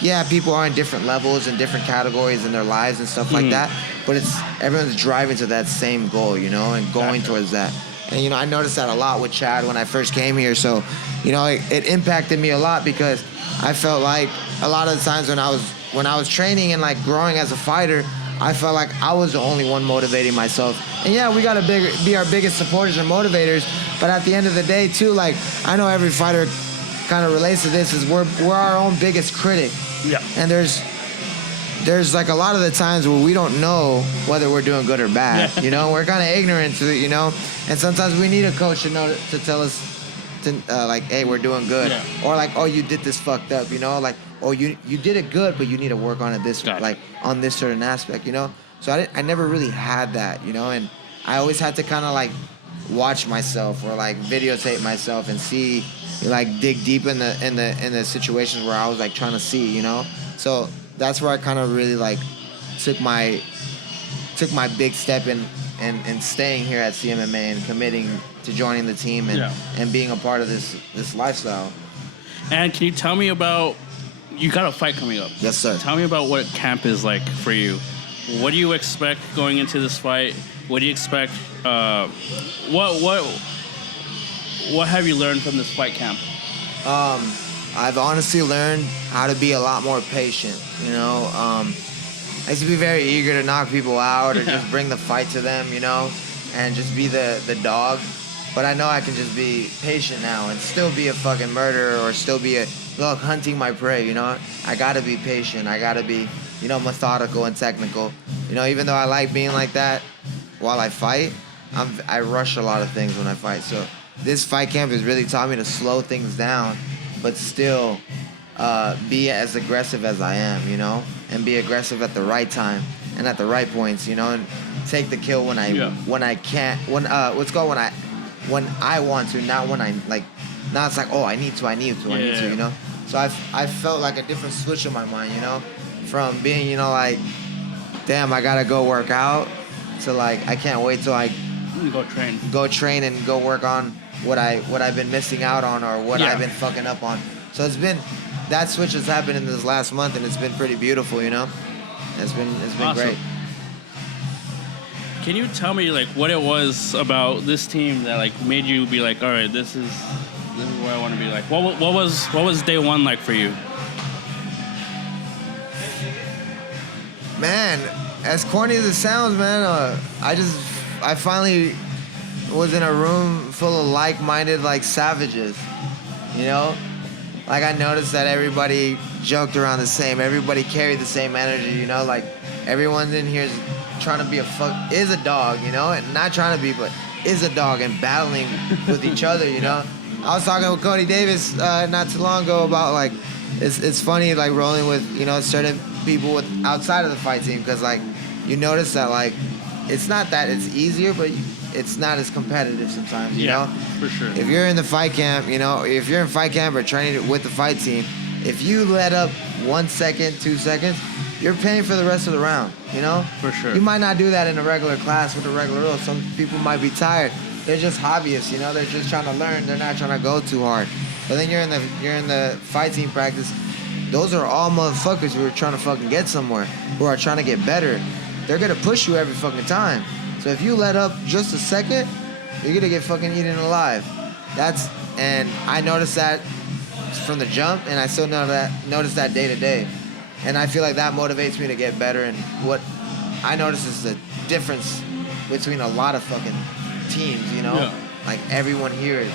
Yeah, people are in different levels and different categories in their lives and stuff like that. But everyone's driving to that same goal, and going towards that. And I noticed that a lot with Chad when I first came here. So, it impacted me a lot because I felt like a lot of the times when I was training and like growing as a fighter, I felt like I was the only one motivating myself. And yeah, we gotta be our biggest supporters and motivators. But at the end of the day, too, like I know every fighter kind of relates to this. Is we're our own biggest critic. Yeah. And there's like a lot of the times where we don't know whether we're doing good or bad. Yeah. We're kind of ignorant to it. And sometimes we need a coach to tell us. Like, hey, we're doing good, or like, oh, you did this fucked up, like, oh, you did it good, but you need to work on it like on this certain aspect, So I never really had that, and I always had to kind of like watch myself or like videotape myself and see, like, dig deep in the situations where I was like trying to see, So that's where I kind of really like took my big step in staying here at CMMA and committing to joining the team and being a part of this lifestyle. And can you tell me about, you got a fight coming up? Yes, sir. Tell me about what camp is like for you. What do you expect going into this fight? What do you expect? What have you learned from this fight camp? I've honestly learned how to be a lot more patient. I used to be very eager to knock people out or just bring the fight to them, and just be the dog. But I know I can just be patient now and still be a fucking murderer or still be hunting my prey, I gotta be patient. I gotta be, methodical and technical. Even though I like being like that while I fight, I rush a lot of things when I fight. So this fight camp has really taught me to slow things down, but still be as aggressive as I am, and be aggressive at the right time and at the right points, and take the kill when I can't, when I want to, not when I like. Now it's like, oh, I need to, So I felt like a different switch in my mind, from being, like, damn, I gotta go work out, to like, I can't wait till I go train and go work on what I've been missing out on or what I've been fucking up on. So that switch has happened in this last month, and it's been pretty beautiful, It's been Awesome. great. Can you tell me like what it was about this team that like made you be like, all right, this is where I want to be like? What was day one like for you? Man, as corny as it sounds, man, I finally was in a room full of like-minded, like, savages, Like, I noticed that everybody joked around the same. Everybody carried the same energy, Like, everyone in here is trying to be is a dog, And not trying to be, but is a dog and battling with each other, I was talking with Cody Davis not too long ago about, like, it's funny, like, rolling with, certain people outside of the fight team, because, like, you notice that, like, it's not that it's easier, but it's not as competitive sometimes, you know? For sure. If you're in the fight camp, if you're in fight camp or training with the fight team, if you let up 1 second, 2 seconds, you're paying for the rest of the round, you know? For sure. You might not do that in a regular class with a regular rule. Some people might be tired. They're just hobbyists, you know? They're just trying to learn. They're not trying to go too hard. But then you're in the fight team practice. Those are all motherfuckers who are trying to fucking get somewhere, who are trying to get better. They're gonna push you every fucking time. So if you let up just a second, you're gonna get fucking eaten alive. And I noticed that from the jump, and I still notice that day to day. And I feel like that motivates me to get better. And what I notice is the difference between a lot of fucking teams, you know? Yeah. Like everyone here is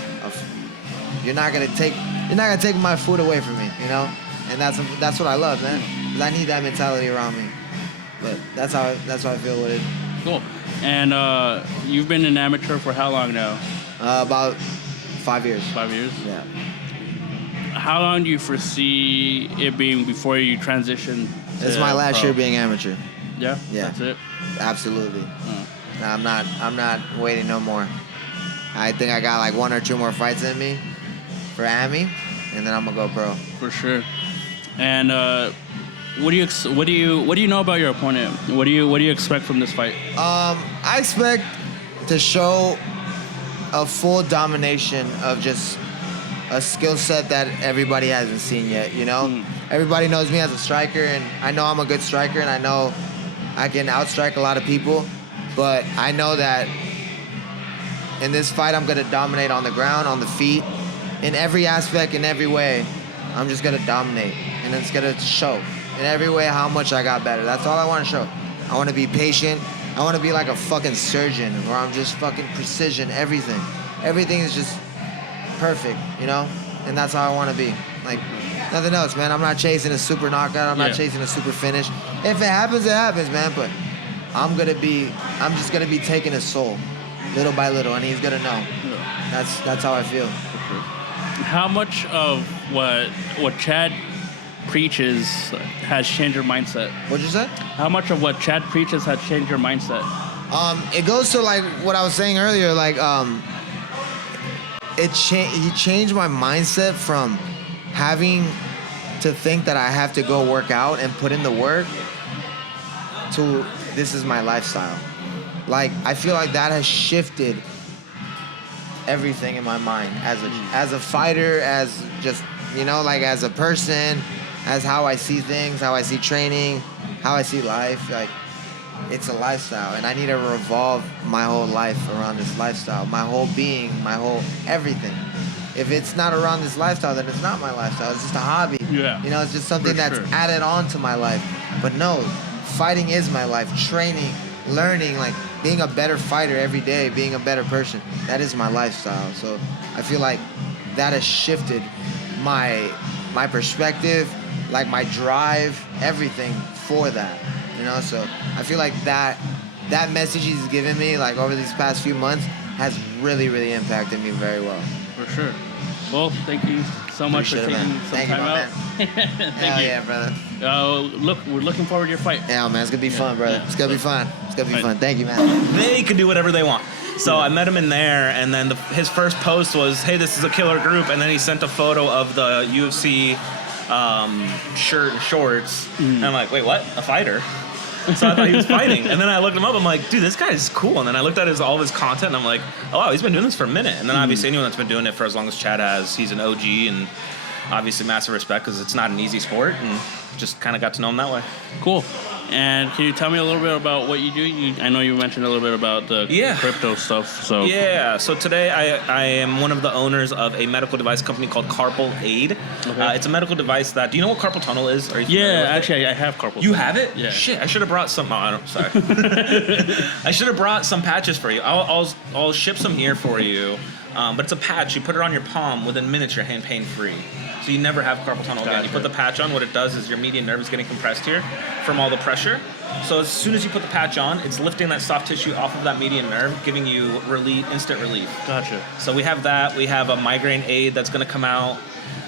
you're not gonna take my food away from me, you know? And that's what I love, man. 'Cause I need that mentality around me. But that's how I feel with it. Cool. And you've been an amateur for how long now? About 5 years. 5 years? Yeah. How long do you foresee it being before you transition to It's my last pro? year being amateur. Yeah? Yeah. That's it? Absolutely. No, I'm not waiting no more. I think I got like 1 or 2 more fights in me for AMI, and then I'm gonna go pro. For sure. And what do you know about your opponent? What do you expect from this fight? I expect to show a full domination of just a skill set that everybody hasn't seen yet, you know? Everybody knows me as a striker, and I know I'm a good striker, and I know I can outstrike a lot of people, but I know that in this fight I'm gonna dominate on the ground, on the feet, in every aspect, in every way. I'm just gonna dominate, and it's gonna show in every way how much I got better. That's all I wanna show. I wanna be patient. I wanna be like a fucking surgeon, where I'm just fucking precision, everything. Everything is just perfect, you know? And that's how I wanna be. Like, nothing else, man. I'm not chasing a super knockout. I'm not chasing a super finish. If it happens, man, but I'm just gonna be taking his soul, little by little, and he's gonna know. That's how I feel. How much of what Chad preaches has changed your mindset? What'd you say? How much of what Chad preaches has changed your mindset? It goes to like what I was saying earlier. Like, he changed my mindset from having to think that I have to go work out and put in the work to this is my lifestyle. Like, I feel like that has shifted everything in my mind as a fighter, as just, you know, like as a person, as how I see things, how I see training, how I see life. Like, it's a lifestyle, and I need to revolve my whole life around this lifestyle, my whole being, my whole everything. If it's not around this lifestyle, then it's not my lifestyle. It's just a hobby. Yeah. You know, it's just something For that's sure. added on to my life. But no, fighting is my life. Training, learning, like being a better fighter every day, being a better person, that is my lifestyle. So I feel like that has shifted my perspective, like my drive, everything for that. You know, so I feel like that message he's given me, like over these past few months, has really, really impacted me very well. For sure. Well, thank you so much Appreciate for it, taking man. some Thank you, time my out. Thank Hell you. yeah, brother. We're looking forward to your fight. Yeah, man, it's gonna be fun, brother. yeah. It's gonna be fun. It's gonna be Right. fun. Thank you, man. They can do whatever they want. So I met him in there, and then his first post was, "Hey, this is a killer group," and then he sent a photo of the UFC shirt and shorts, and I'm like, "Wait, what? A fighter?" So I thought he was fighting, and then I looked him up. I'm like, "Dude, this guy's cool." And then I looked at all of his content, and I'm like, "Oh wow, he's been doing this for a minute." And then obviously anyone that's been doing it for as long as Chad has, he's an OG, and obviously massive respect because it's not an easy sport, and just kind of got to know him that way. Cool. And can you tell me a little bit about what you do? I know you mentioned a little bit about the crypto stuff. So Yeah, so today I am one of the owners of a medical device company called Carpal Aid. Okay. It's a medical device that, do you know what carpal tunnel is? Are you familiar yeah, with it? actually, I have carpal. You have it? Yeah. Shit, I should have brought some. Oh, I don't. Sorry. I should have brought some patches for you. I'll ship some here for you. But it's a patch. You put it on your palm. Within minutes, you're hand pain free. So you never have carpal tunnel again. You put the patch on. What it does is your median nerve is getting compressed here from all the pressure. So as soon as you put the patch on, it's lifting that soft tissue off of that median nerve, giving you instant relief. Gotcha. So we have that. We have a migraine aid that's going to come out.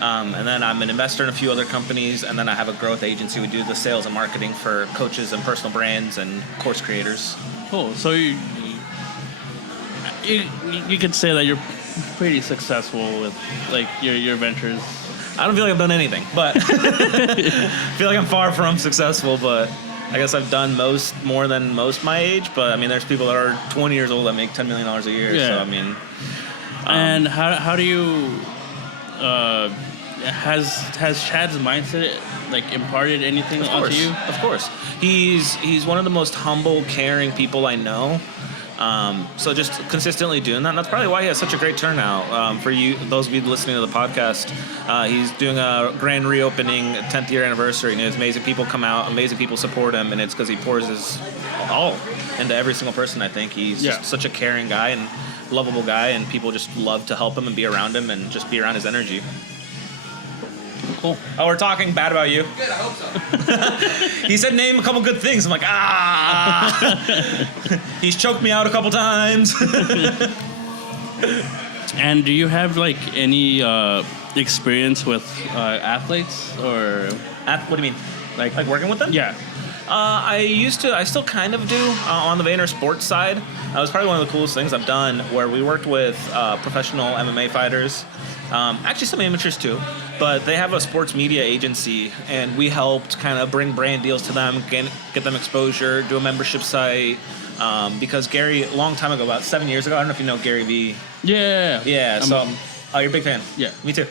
And then I'm an investor in a few other companies. And then I have a growth agency. We do the sales and marketing for coaches and personal brands and course creators. Cool. So you could say that you're pretty successful with like your ventures. I don't feel like I've done anything, but I feel like I'm far from successful. But I guess I've done more than most my age. But I mean, there's people that are 20 years old that make $10 million a year. Yeah. So I mean, And how do you has Chad's mindset like imparted anything onto you? Of course. He's one of the most humble, caring people I know. So just consistently doing that. And that's probably why he has such a great turnout. For you, those of you listening to the podcast, he's doing a grand reopening 10th year anniversary, and amazing people come out, amazing people support him, and it's because he pours his all into every single person. I think he's just such a caring guy and lovable guy, and people just love to help him and be around him and just be around his energy. Cool. Oh, we're talking bad about you. Good, I hope so. He said name a couple good things. I'm like, He's choked me out a couple times. And do you have like any experience with athletes or? What do you mean? Like working with them? Yeah. I still kind of do on the Vayner sports side. It was probably one of the coolest things I've done, where we worked with professional MMA fighters, actually some amateurs too, but they have a sports media agency, and we helped kind of bring brand deals to them, get them exposure, do a membership site, because Gary, a long time ago, about 7 years ago, I don't know if you know Gary Vee. Yeah. Yeah, so, you're a big fan? Yeah. Me too.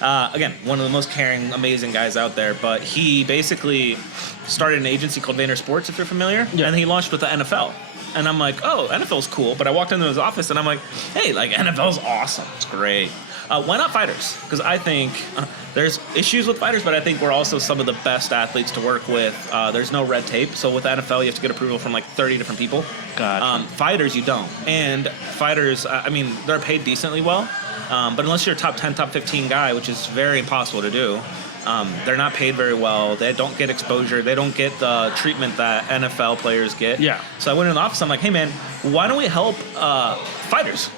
Again, one of the most caring, amazing guys out there, but he basically started an agency called Vayner Sports, if you're familiar, and he launched with the NFL. And I'm like, oh, NFL's cool, but I walked into his office and I'm like, hey, like, NFL's awesome, it's great. Why not fighters? Because I think there's issues with fighters, but I think we're also some of the best athletes to work with. There's no red tape, so with the NFL, you have to get approval from like 30 different people. Gotcha. Fighters, you don't. And fighters, I mean, they're paid decently well, but unless you're a top 10, top 15 guy, which is very impossible to do, they're not paid very well. They don't get exposure. They don't get the treatment that NFL players get. Yeah. So I went in the office. I'm like, hey, man, why don't we help fighters?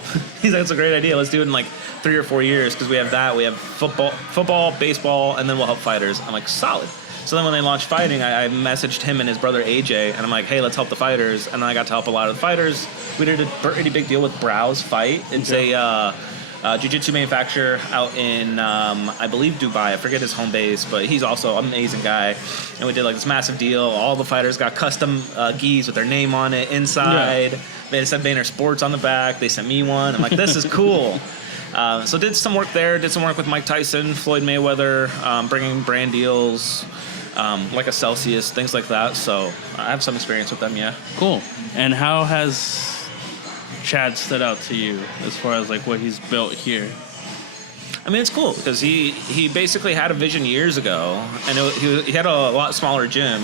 He's like, that's a great idea. Let's do it in like 3 or 4 years, because we have that. We have football, baseball, and then we'll help fighters. I'm like, solid. So then when they launched fighting, I messaged him and his brother AJ, and I'm like, hey, let's help the fighters. And then I got to help a lot of the fighters. We did a pretty big deal with Browse Fight. It's a jiu-jitsu manufacturer out in, I believe, Dubai. I forget his home base, but he's also an amazing guy. And we did like this massive deal. All the fighters got custom gis with their name on it inside. Yeah. They said Vayner Sports on the back. They sent me one. I'm like, this is cool. So did some work there. Did some work with Mike Tyson, Floyd Mayweather, bringing brand deals, like a Celsius, things like that. So I have some experience with them, yeah. Cool. And how has Chad stood out to you as far as like what he's built here? I mean, it's cool because he basically had a vision years ago, and he had a lot smaller gym,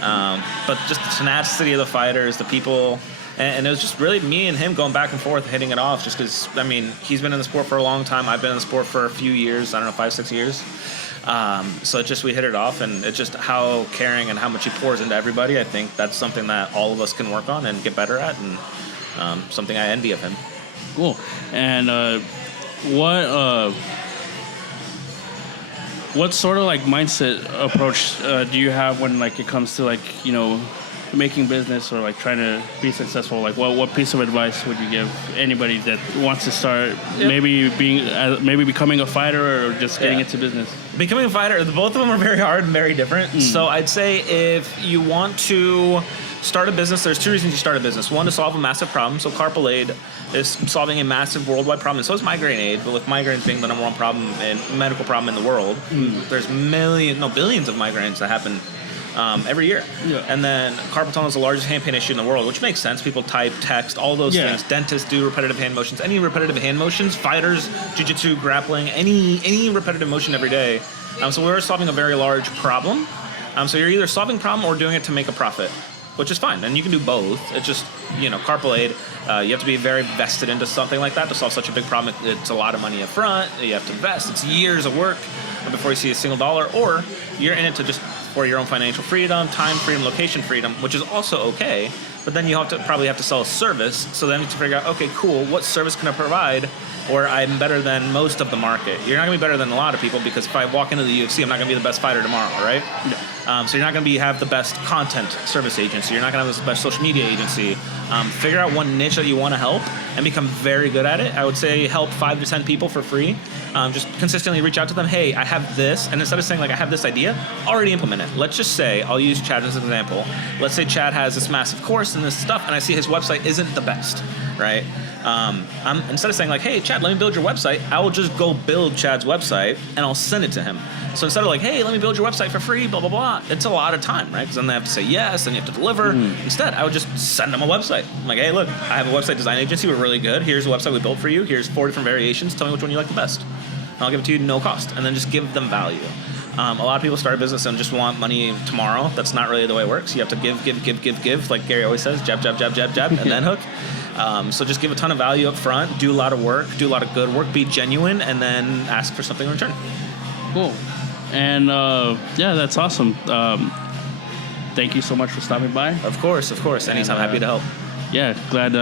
but just the tenacity of the fighters, the people, and it was just really me and him going back and forth, hitting it off. Just because, I mean, he's been in the sport for a long time. I've been in the sport for a few years. I don't know, 5-6 years. So it's just we hit it off, and it's just how caring and how much he pours into everybody. I think that's something that all of us can work on and get better at, and something I envy of him. Cool. And what sort of like mindset approach do you have when like it comes to like, you know, making business or like trying to be successful? Like what piece of advice would you give anybody that wants to start maybe becoming a fighter or just getting into business? Becoming a fighter, both of them are very hard and very different. So I'd say if you want to start a business, there's 2 reasons you start a business. One, to solve a massive problem. So Carpal Aid is solving a massive worldwide problem. And so is Migraine Aid, but with migraines being the number one problem and medical problem in the world, there's billions of migraines that happen every year. Yeah. And then carpal tunnel is the largest hand pain issue in the world, which makes sense. People type, text, all those things. Dentists do repetitive hand motions. Any repetitive hand motions, fighters, jiu-jitsu, grappling, any repetitive motion every day. So we're solving a very large problem. So you're either solving a problem or doing it to make a profit, which is fine. And you can do both. It's just, Carpal Aid, you have to be very vested into something like that to solve such a big problem. It's a lot of money up front. You have to invest. It's years of work before you see a single dollar. Or you're in it to just for your own financial freedom, time freedom, location freedom, which is also okay. But but then you probably have to sell a service. So then you have to figure out, okay, cool, what service can I provide? Or I'm better than most of the market. You're not gonna be better than a lot of people, because if I walk into the UFC, I'm not gonna be the best fighter tomorrow, right? So you're not gonna have the best content service agency. You're not gonna have the best social media agency. Figure out one niche that you want to help and become very good at it. I would say help 5 to 10 people for free. Just consistently reach out to them. Hey, I have this, and instead of saying like I have this idea, already implement it. Let's just say, I'll use Chad as an example. Let's say Chad has this massive course and this stuff, and I see his website isn't the best, right? I'm instead of saying like, hey, Chad, let me build your website, I will just go build Chad's website and I'll send it to him. So instead of like, hey, let me build your website for free, blah, blah, blah, it's a lot of time, right? Because then they have to say yes, and you have to deliver. Instead, I would just send them a website. I'm like, hey, look, I have a website design agency. We're really good. Here's a website we built for you. Here's 4 different variations. Tell me which one you like the best. And I'll give it to you no cost. And then just give them value. A lot of people start a business and just want money tomorrow. That's not really the way it works. You have to give, like Gary always says, jab, and then hook. So just give a ton of value up front, do a lot of work, do a lot of good work, be genuine, and then ask for something in return. Cool. And yeah, that's awesome. Thank you so much for stopping by. Of course. Anytime, happy to help. Yeah, glad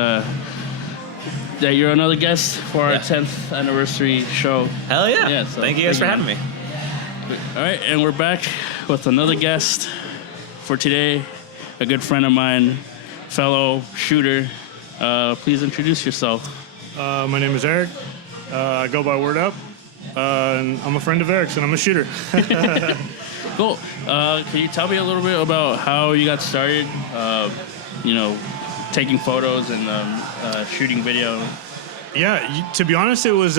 that you're another guest for our 10th anniversary show. Hell yeah. So thank you guys for having me. All right, and we're back with another guest for today, a good friend of mine, fellow shooter. Please introduce yourself. My name is Eric. I go by Word Up, and I'm a friend of Eric's, and I'm a shooter. Cool. Can you tell me a little bit about how you got started, taking photos and shooting video? Yeah, to be honest, it was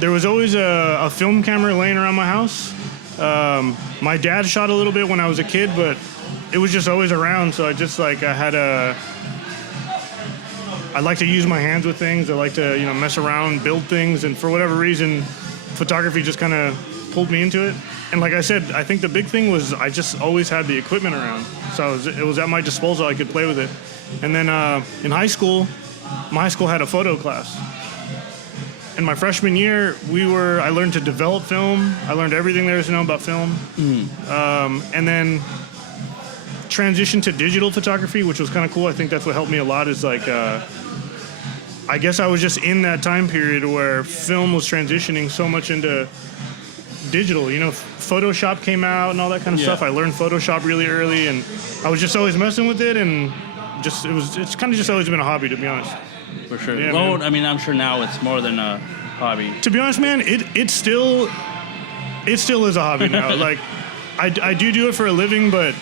there was always a film camera laying around my house. My dad shot a little bit when I was a kid, but it was just always around. So I like to use my hands with things. I like to mess around, build things, and for whatever reason, photography just kind of pulled me into it. And like I said, I think the big thing was I just always had the equipment around, so it was at my disposal. I could play with it. And then in high school, my high school had a photo class. In my freshman year, I learned to develop film. I learned everything there is to know about film. And then transitioned to digital photography, which was kind of cool. I think that's what helped me a lot is like, I guess I was just in that time period where film was transitioning so much into digital. Photoshop came out and all that kind of stuff. I learned Photoshop really early, and I was just always messing with it, and it's kind of just always been a hobby, to be honest. For sure. Yeah, well, man. I mean, I'm sure now it's more than a hobby. To be honest, man, it still is a hobby now. Like, I do it for a living, but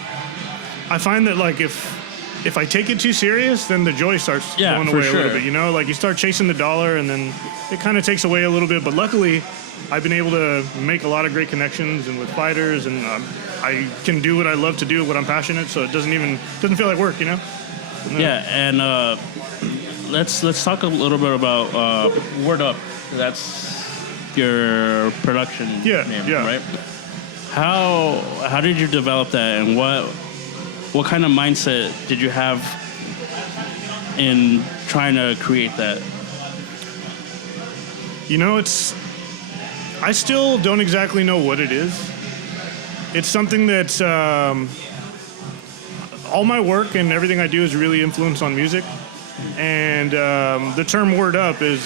I find that like if I take it too serious, then the joy starts going away a little bit. Like you start chasing the dollar, and then it kind of takes away a little bit. But luckily, I've been able to make a lot of great connections and with fighters, and I can do what I love to do, what I'm passionate. So it doesn't feel like work, No. Yeah, and let's talk a little bit about Word Up. That's your production name, right? How did you develop that, and what kind of mindset did you have in trying to create that? I still don't exactly know what it is. It's something that's all my work and everything I do is really influenced on music. And the term Word Up is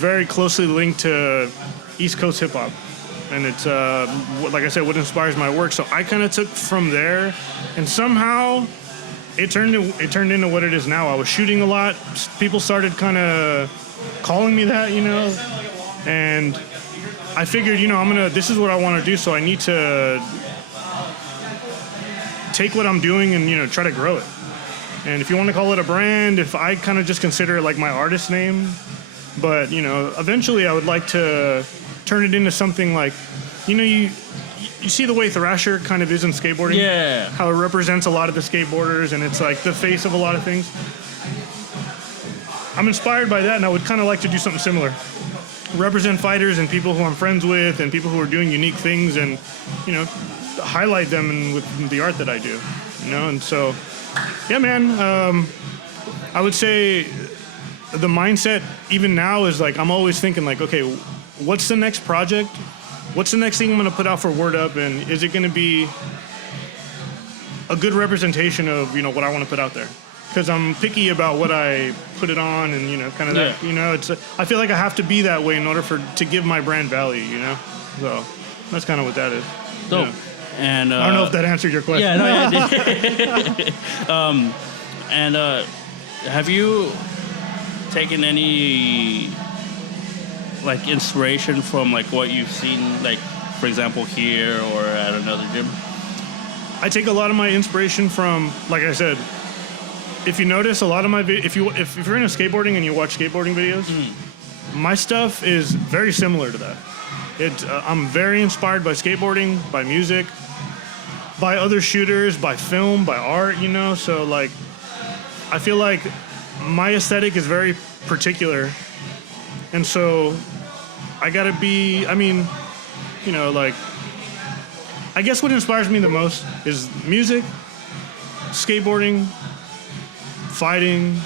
very closely linked to East Coast hip hop. And it's, like I said, what inspires my work. So I kind of took from there, and somehow it turned into what it is now. I was shooting a lot. People started kind of calling me that, and I figured, this is what I want to do, so I need to take what I'm doing and, try to grow it. And if you want to call it a brand, if I kind of just consider it like my artist name, but, eventually I would like to turn it into something like, you see the way Thrasher kind of is in skateboarding? Yeah. How it represents a lot of the skateboarders, and it's like the face of a lot of things. I'm inspired by that, and I would kind of like to do something similar. Represent fighters and people who I'm friends with and people who are doing unique things, and, highlight them with the art that I do, And so, yeah, man, I would say the mindset even now is like, I'm always thinking like, okay, what's the next project? What's the next thing I'm going to put out for Word Up? And is it going to be a good representation of, what I want to put out there? because I'm picky about what I put it on, and kind of that. It's I feel like I have to be that way in order to give my brand value. So that's kind of what that is. Dope. Yeah. And I don't know if that answered your question. Yeah, no, yeah, it did. And have you taken any like inspiration from like what you've seen, like for example here or at another gym? I take a lot of my inspiration from, like I said, if you notice a lot of my if you're into skateboarding and you watch skateboarding videos, my stuff is very similar to that. I'm very inspired by skateboarding, by music, by other shooters, by film, by art, so like I feel like my aesthetic is very particular, and so I gotta be, like, I guess what inspires me the most is music, skateboarding, fighting.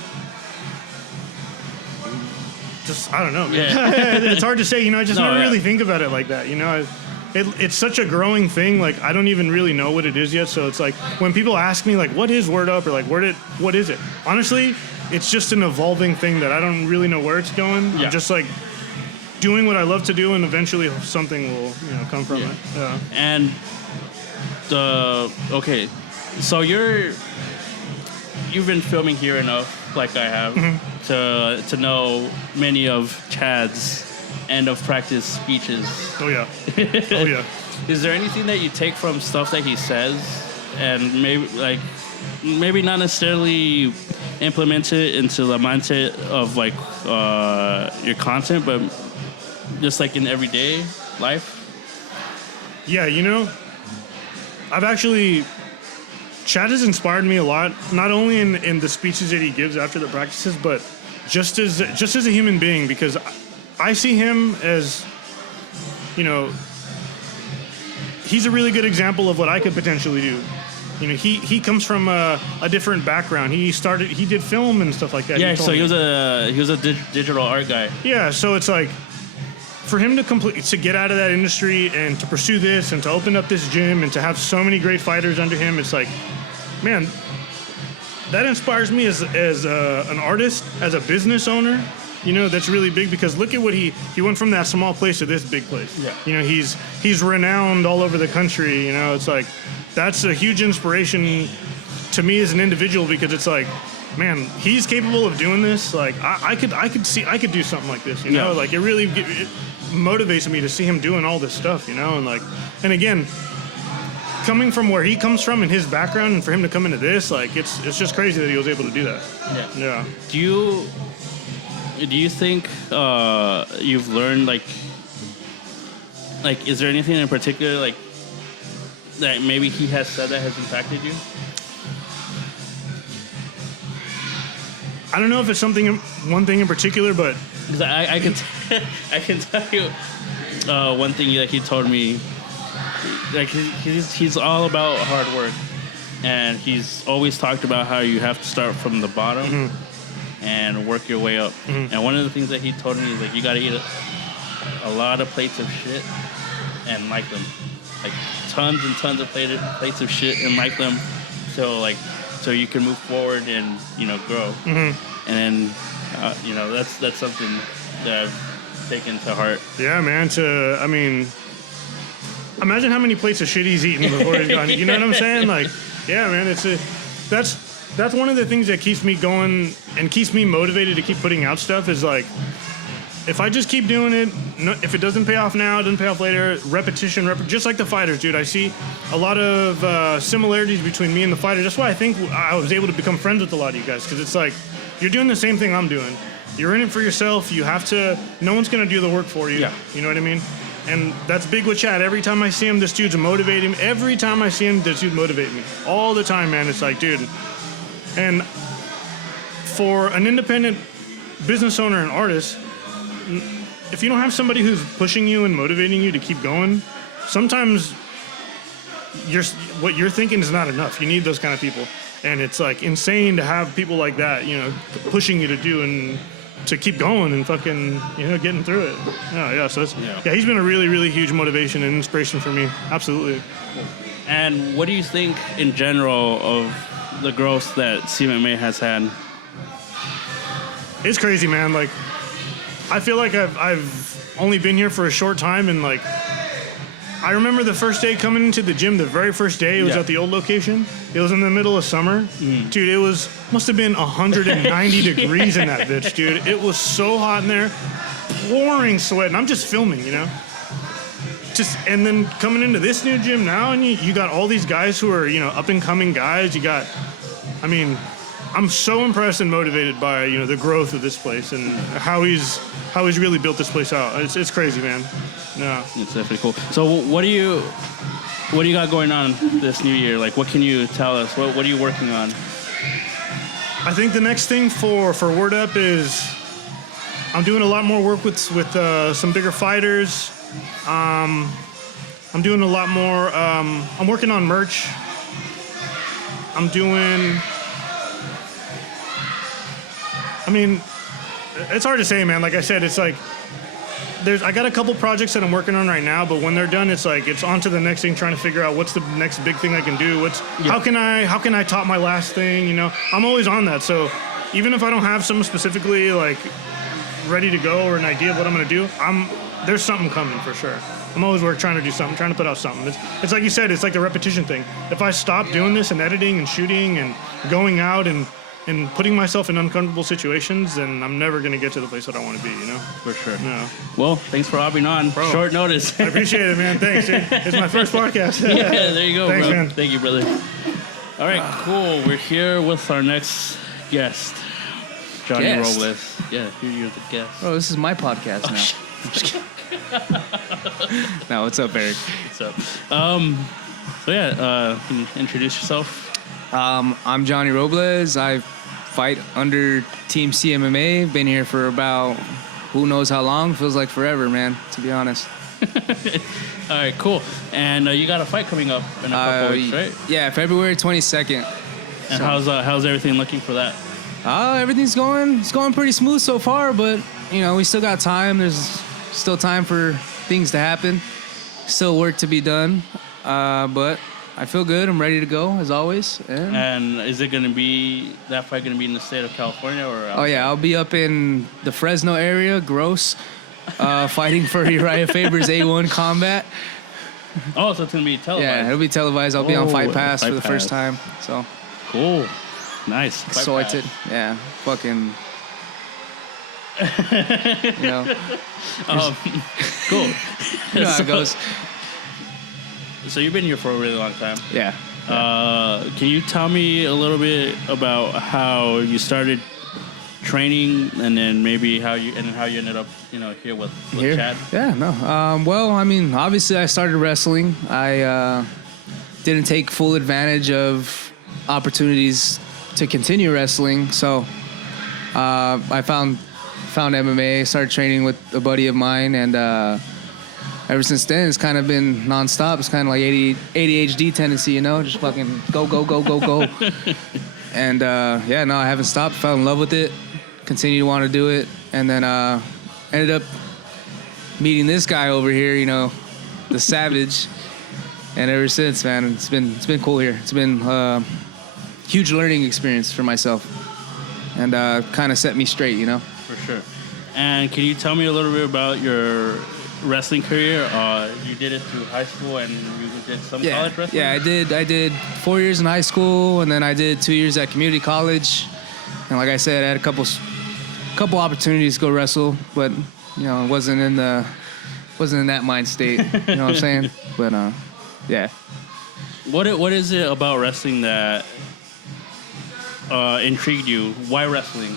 Just, I don't know, man. Yeah. It's hard to say, I just never really think about it like that, It's such a growing thing. Like, I don't even really know what it is yet. So it's like, when people ask me, like, what is Word Up? Or like, what is it? Honestly, it's just an evolving thing that I don't really know where it's going. Yeah. I'm just like doing what I love to do, and eventually something will, come from it. Yeah. And okay, so you've been filming here enough, like I have, to know many of Chad's end of practice speeches. Oh yeah. Oh yeah. Is there anything that you take from stuff that he says and maybe not necessarily implement it into the mindset of like your content, but just like in everyday life? Yeah, Chad has inspired me a lot, not only in the speeches that he gives after the practices, but just as a human being, because I see him as, he's a really good example of what I could potentially do. He comes from a different background. He did film and stuff like that. Yeah, so he was a digital art guy. Yeah, so it's like, for him to get out of that industry and to pursue this and to open up this gym and to have so many great fighters under him, it's like, man, that inspires me as an artist, as a business owner. That's really big, because look at what he went from that small place to this big place. Yeah. He's renowned all over the country. It's like, that's a huge inspiration to me as an individual, because it's like, man, he's capable of doing this. Like, I could do something like this. Yeah. Like, it motivates me to see him doing all this stuff. And again, coming from where he comes from and his background, and for him to come into this, like, it's just crazy that he was able to do that. Yeah. Yeah. Do you think you've learned like is there anything in particular like that maybe he has said that has impacted you? I don't know if it's one thing in particular, but because I can tell you one thing that he told me. Like he's all about hard work, and he's always talked about how you have to start from the bottom and work your way up. And one of the things that he told me is like, you got to eat a lot of plates of shit and like them, like tons and tons of plates of shit and like them, so you can move forward and grow. And then that's something that I've taken to heart. Yeah, man. Imagine how many plates of shit he's eaten before he's gone. You know what I'm saying? Like, yeah, man. That's one of the things that keeps me going and keeps me motivated to keep putting out stuff. Is like, if I just keep doing it, if it doesn't pay off now, it doesn't pay off later. Repetition, just like the fighters, dude. I see a lot of similarities between me and the fighters. That's why I think I was able to become friends with a lot of you guys, because it's like, you're doing the same thing I'm doing. You're in it for yourself. You have to. No one's gonna do the work for you. Yeah. You know what I mean? And that's big with Chad. Every time I see him, this dude's motivating me. Every time I see him, this dude motivates me. All the time, man. It's like, dude. And for an independent business owner and artist, if you don't have somebody who's pushing you and motivating you to keep going, sometimes what you're thinking is not enough. You need those kind of people. And it's like insane to have people like that, pushing you to do and to keep going and fucking, getting through it. Yeah, so he's been a really, really huge motivation and inspiration for me. Absolutely. And what do you think in general of the growth that CMMA has had? It's crazy, man. Like, I feel like I've only been here for a short time, and like, I remember the first day coming into the gym. The very first day, it was at the old location. It was in the middle of summer, dude. It must have been 190 degrees in that bitch, dude. It was so hot in there, pouring sweat, and I'm just filming, you know. And then coming into this new gym now, and you got all these guys who are, you know, up and coming guys. I mean, I'm so impressed and motivated by, you know, the growth of this place and how he's really built this place out. It's crazy, man. Yeah, it's definitely cool. So what do you got going on this new year? Like, what can you tell us? What are you working on? I think the next thing for Word Up is I'm doing a lot more work with some bigger fighters. I'm doing a lot more. I'm working on merch. I mean, it's hard to say, man. Like I said, it's like I got a couple projects that I'm working on right now, but when they're done, it's like it's on to the next thing, trying to figure out what's the next big thing I can do. How can I top my last thing? You know, I'm always on that. So even if I don't have something specifically like ready to go or an idea of what I'm gonna do, there's something coming for sure. I'm always trying to do something, trying to put out something. It's like you said, it's like the repetition thing. If I stop doing this and editing and shooting and going out and putting myself in uncomfortable situations, then I'm never going to get to the place that I want to be, you know? For sure. Yeah. Well, thanks for hopping on. Bro, short notice. I appreciate it, man. Thanks, dude. It's my first podcast. Yeah, there you go, thanks, bro. Man. Thank you, brother. All right, cool. We're here with our next guest, Johnny Guest? Robles. Yeah, you're the guest. Oh, this is my podcast now. No, what's up, Eric? What's up? So yeah, can you introduce yourself? I'm Johnny Robles. I fight under Team CMMA. Been here for about who knows how long. Feels like forever, man, to be honest. All right, cool. And you got a fight coming up in a couple weeks, right? Yeah, February 22nd. And how's everything looking for that? Everything's going pretty smooth so far, but you know, we still got time. There's still time for things to happen. Still work to be done. But I feel good. I'm ready to go as always. And is it gonna be that fight gonna be in the state of California or? Outside? Oh yeah, I'll be up in the Fresno area, gross, fighting for Uriah Faber's A1 combat. Oh, so it's gonna be televised. Yeah, it'll be televised. I'll be on Fight Pass for the first time. So cool, nice. Excited. Yeah, fucking. You know. Cool. You know how it goes. So you've been here for a really long time. Yeah. Can you tell me a little bit about how you started training, and then maybe how you ended up, you know, here with here? Chad? Yeah. No. Well, I mean, obviously, I started wrestling. I didn't take full advantage of opportunities to continue wrestling, so I found MMA. Started training with a buddy of mine, and ever since then, it's kind of been nonstop. It's kind of like ADHD tendency, you know, just fucking go. And yeah, no, I haven't stopped. Fell in love with it. Continue to want to do it, and then ended up meeting this guy over here, you know, the Savage. And ever since, man, it's been cool here. It's been a huge learning experience for myself, and kind of set me straight, you know. For sure. And can you tell me a little bit about your wrestling career? You did it through high school, and you did some college wrestling? Yeah, I did 4 years in high school, and then I did 2 years at community college. And like I said, I had a couple opportunities to go wrestle, but you know, it wasn't in that mind state. You know what I'm saying? But yeah. What is it about wrestling that intrigued you? Why wrestling?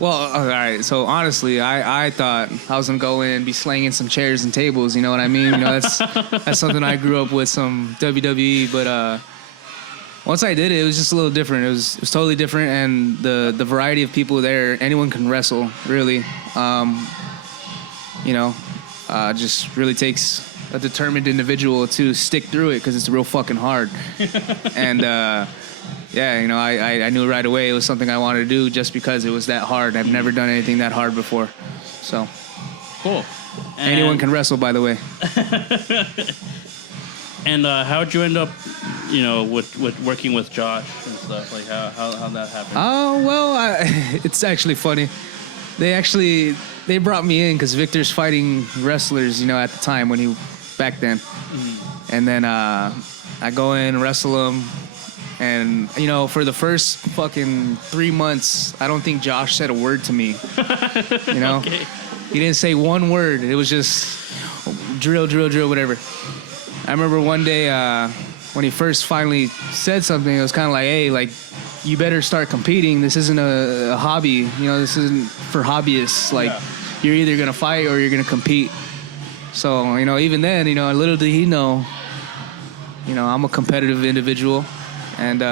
Well, all right. So honestly, I thought I was gonna go in and be slanging some chairs and tables. You know what I mean? You know, that's something I grew up with, some WWE. But once I did it, it was just a little different. It was totally different, and the variety of people there, anyone can wrestle, really. You know, just really takes a determined individual to stick through it because it's real fucking hard. And yeah, you know, I knew right away it was something I wanted to do just because it was that hard. I've never done anything that hard before. So cool. Anyone can wrestle, by the way. And how'd you end up with working with Josh and stuff? Like how that happened? Oh well, it's actually funny. They brought me in because Victor's fighting wrestlers, at the time back then, and then I go in, wrestle him, and for the first fucking 3 months, I don't think Josh said a word to me. Okay. He didn't say one word. It was just drill, whatever. I remember one day when he first finally said something, it was kind of like, hey, like, you better start competing. This isn't a hobby. This isn't for hobbyists. Like, you're either going to fight or you're going to compete. So, even then, little did he know, I'm a competitive individual. And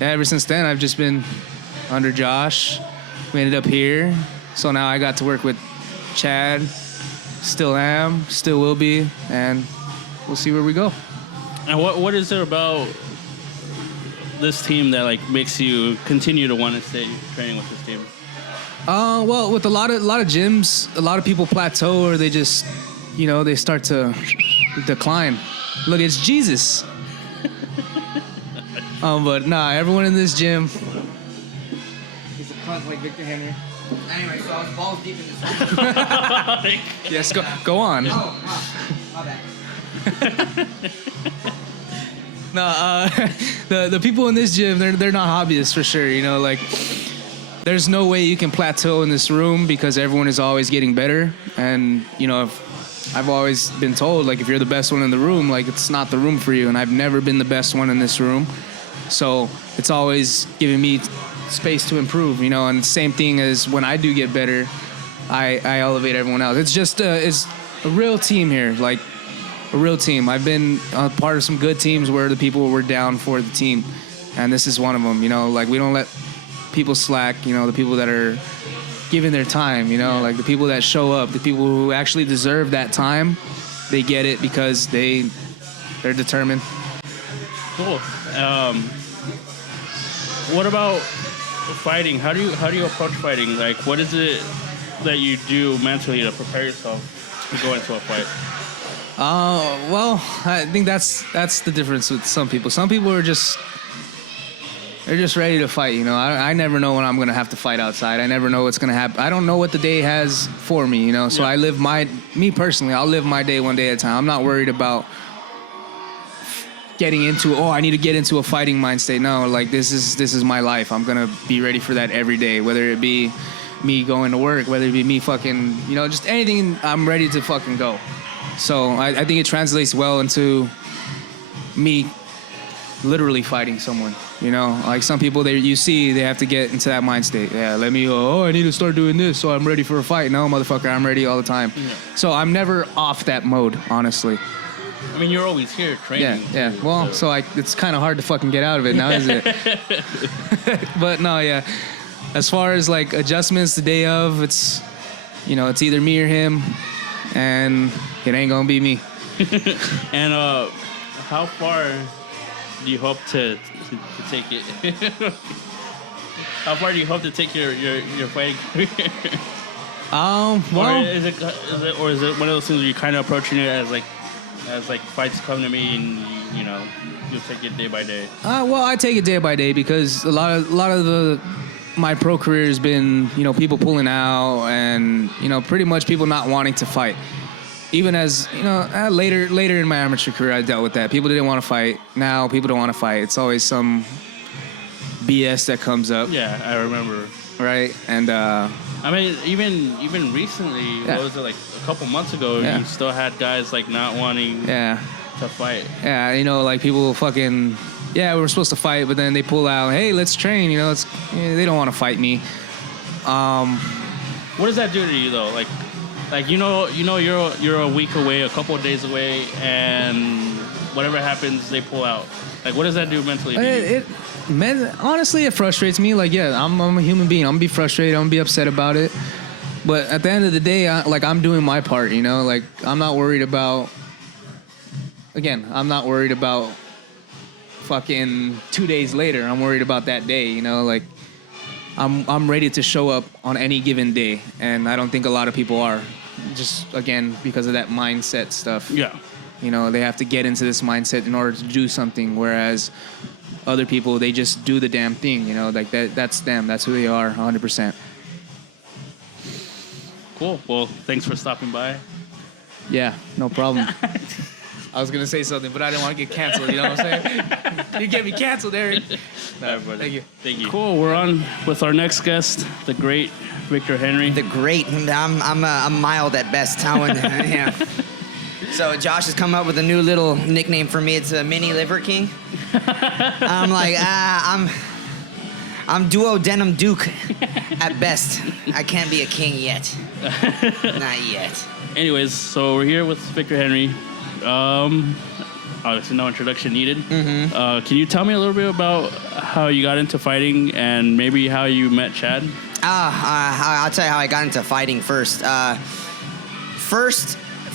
ever since then, I've just been under Josh. We ended up here. So now I got to work with Chad. Still am, still will be. And we'll see where we go. And what is it about this team that like makes you continue to want to stay training with this team? Well, with a lot of gyms, a lot of people plateau or they just, they start to decline. Look, it's Jesus. But nah, everyone in this gym. He's a cunt like Victor Henry. Anyway, so I was balls deep in this. Yes, go on. Oh, my bad. No, the people in this gym, they're not hobbyists for sure. Like there's no way you can plateau in this room because everyone is always getting better. And if I've always been told, like, if you're the best one in the room, like, it's not the room for you. And I've never been the best one in this room, so it's always giving me space to improve. And same thing as when I do get better, I elevate everyone else. It's just it's a real team here, like. A real team. I've been a part of some good teams where the people were down for the team, and this is one of them. Like, we don't let people slack. The people that are giving their time. Like the people that show up, the people who actually deserve that time, they get it because they're determined. Cool. What about fighting? How do you approach fighting? Like, what is it that you do mentally to prepare yourself to go into a fight? Well, I think that's the difference with some people. Some people are just ready to fight. I never know when I'm gonna have to fight outside. I never know what's gonna happen. I don't know what the day has for me. So I live me personally. I'll live my day one day at a time. I'm not worried about getting into. I need to get into a fighting mind state. No, like this is my life. I'm gonna be ready for that every day, whether it be me going to work, whether it be me fucking, just anything. I'm ready to fucking go. So I think it translates well into me literally fighting someone. Like some people they have to get into that mind state. Yeah, let me go, I need to start doing this so I'm ready for a fight. No, motherfucker, I'm ready all the time. Yeah. So I'm never off that mode, honestly. I mean, you're always here training. Yeah. Well, so it's kind of hard to fucking get out of it now, is it? But no, yeah. As far as like adjustments the day of, it's it's either me or him. And it ain't gonna be me. And how far do you hope to take it? How far do you hope to take your fighting career? Well, or is it one of those things where you're kind of approaching it as like fights come to me and you'll take it day by day? Well, I take it day by day because a lot of my pro career has been, people pulling out and, pretty much people not wanting to fight. Even as, later in my amateur career, I dealt with that. People didn't want to fight. Now people don't want to fight. It's always some BS that comes up. Yeah, I remember. Right? And, I mean, even recently, what was it, like a couple months ago, you still had guys, like, not wanting to fight. Yeah, like people fucking... Yeah, we were supposed to fight, but then they pull out. Hey, let's train. They don't want to fight me. What does that do to you though? Like you're a week away, a couple of days away, and whatever happens, they pull out. Like, what does that do mentally to you? Honestly, it frustrates me. Like, yeah, I'm a human being. I'm gonna be frustrated. I'm gonna be upset about it. But at the end of the day, I'm doing my part. Like, I'm not worried about. Again, I'm not worried about. Fucking 2 days later, I'm worried about that day. Like I'm ready to show up on any given day, and I don't think a lot of people are. Just again because of that mindset stuff. Yeah. You know, they have to get into this mindset in order to do something, whereas other people, they just do the damn thing. You know, like that's them. That's who they are, 100%. Cool. Well, thanks for stopping by. Yeah, no problem. I was gonna say something, but I didn't want to get canceled. You know what I'm saying? You get me canceled, Eric. No, thank you. Thank you. Cool. We're on with our next guest, the great Victor Henry. The great. I'm mild at best. Yeah. So Josh has come up with a new little nickname for me. It's a mini liver king. I'm like, I'm duodenum duke at best. I can't be a king yet. Not yet. Anyways, so we're here with Victor Henry. Obviously, no introduction needed. Mm-hmm. Can you tell me a little bit about how you got into fighting and maybe how you met Chad? I'll tell you how I got into fighting first.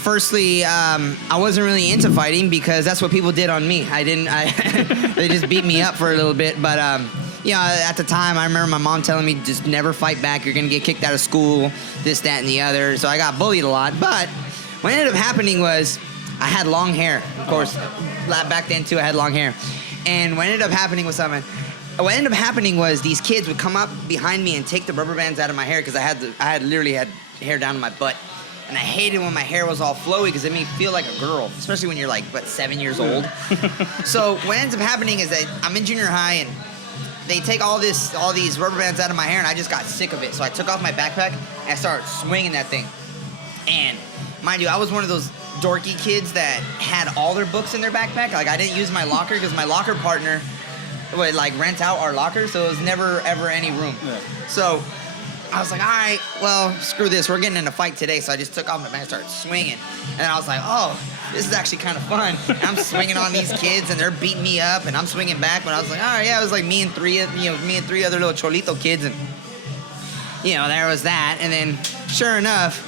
Firstly, I wasn't really into fighting because that's what people did on me. They just beat me up for a little bit. But, at the time, I remember my mom telling me, just never fight back. You're going to get kicked out of school, this, that, and the other. So I got bullied a lot. But what ended up happening was I had long hair. Of course, back then, too, I had long hair. And what ended up happening was these kids would come up behind me and take the rubber bands out of my hair because I literally had hair down to my butt. And I hated when my hair was all flowy because it made me feel like a girl, especially when you're like, 7 years old. So what ends up happening is that I'm in junior high and they take all these rubber bands out of my hair and I just got sick of it. So I took off my backpack and I started swinging that thing. And mind you, I was one of those dorky kids that had all their books in their backpack. Like I didn't use my locker because my locker partner would like rent out our locker, so it was never ever any room. Yeah. So I was like, all right, well, screw this. We're getting in a fight today. So I just took off my band and started swinging. And I was like, oh, this is actually kind of fun. And I'm swinging on these kids and they're beating me up and I'm swinging back. But I was like, all right, yeah, it was like me and three other little Cholito kids. And, there was that. And then sure enough,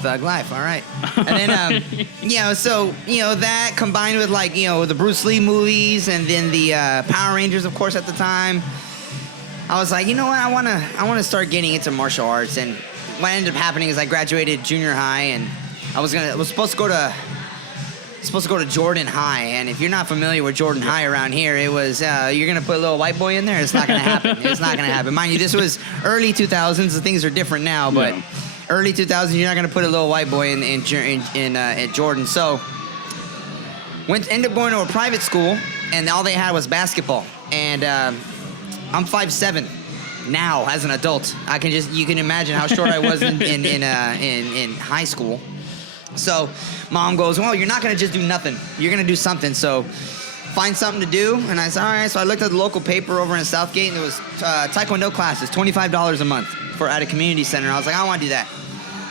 thug life, all right. And then, so that combined with the Bruce Lee movies and then the Power Rangers, of course, at the time, I was like, you know what, I want to start getting into martial arts. And what ended up happening is I graduated junior high and I was supposed to go to Jordan High. And if you're not familiar with Jordan High around here, it was you're gonna put a little white boy in there. It's not gonna happen. It's not gonna happen. Mind you, this was early 2000s. The things are different now, but. Yeah. Early 2000s, you're not going to put a little white boy in Jordan. So, ended up going to a private school, and all they had was basketball. And I'm 5'7" now as an adult. You can imagine how short I was in high school. So, mom goes, well, you're not going to just do nothing. You're going to do something. So, find something to do. And I said, all right. So I looked at the local paper over in Southgate, and there was Taekwondo classes, $25 a month at a community center. I was like, I want to do that.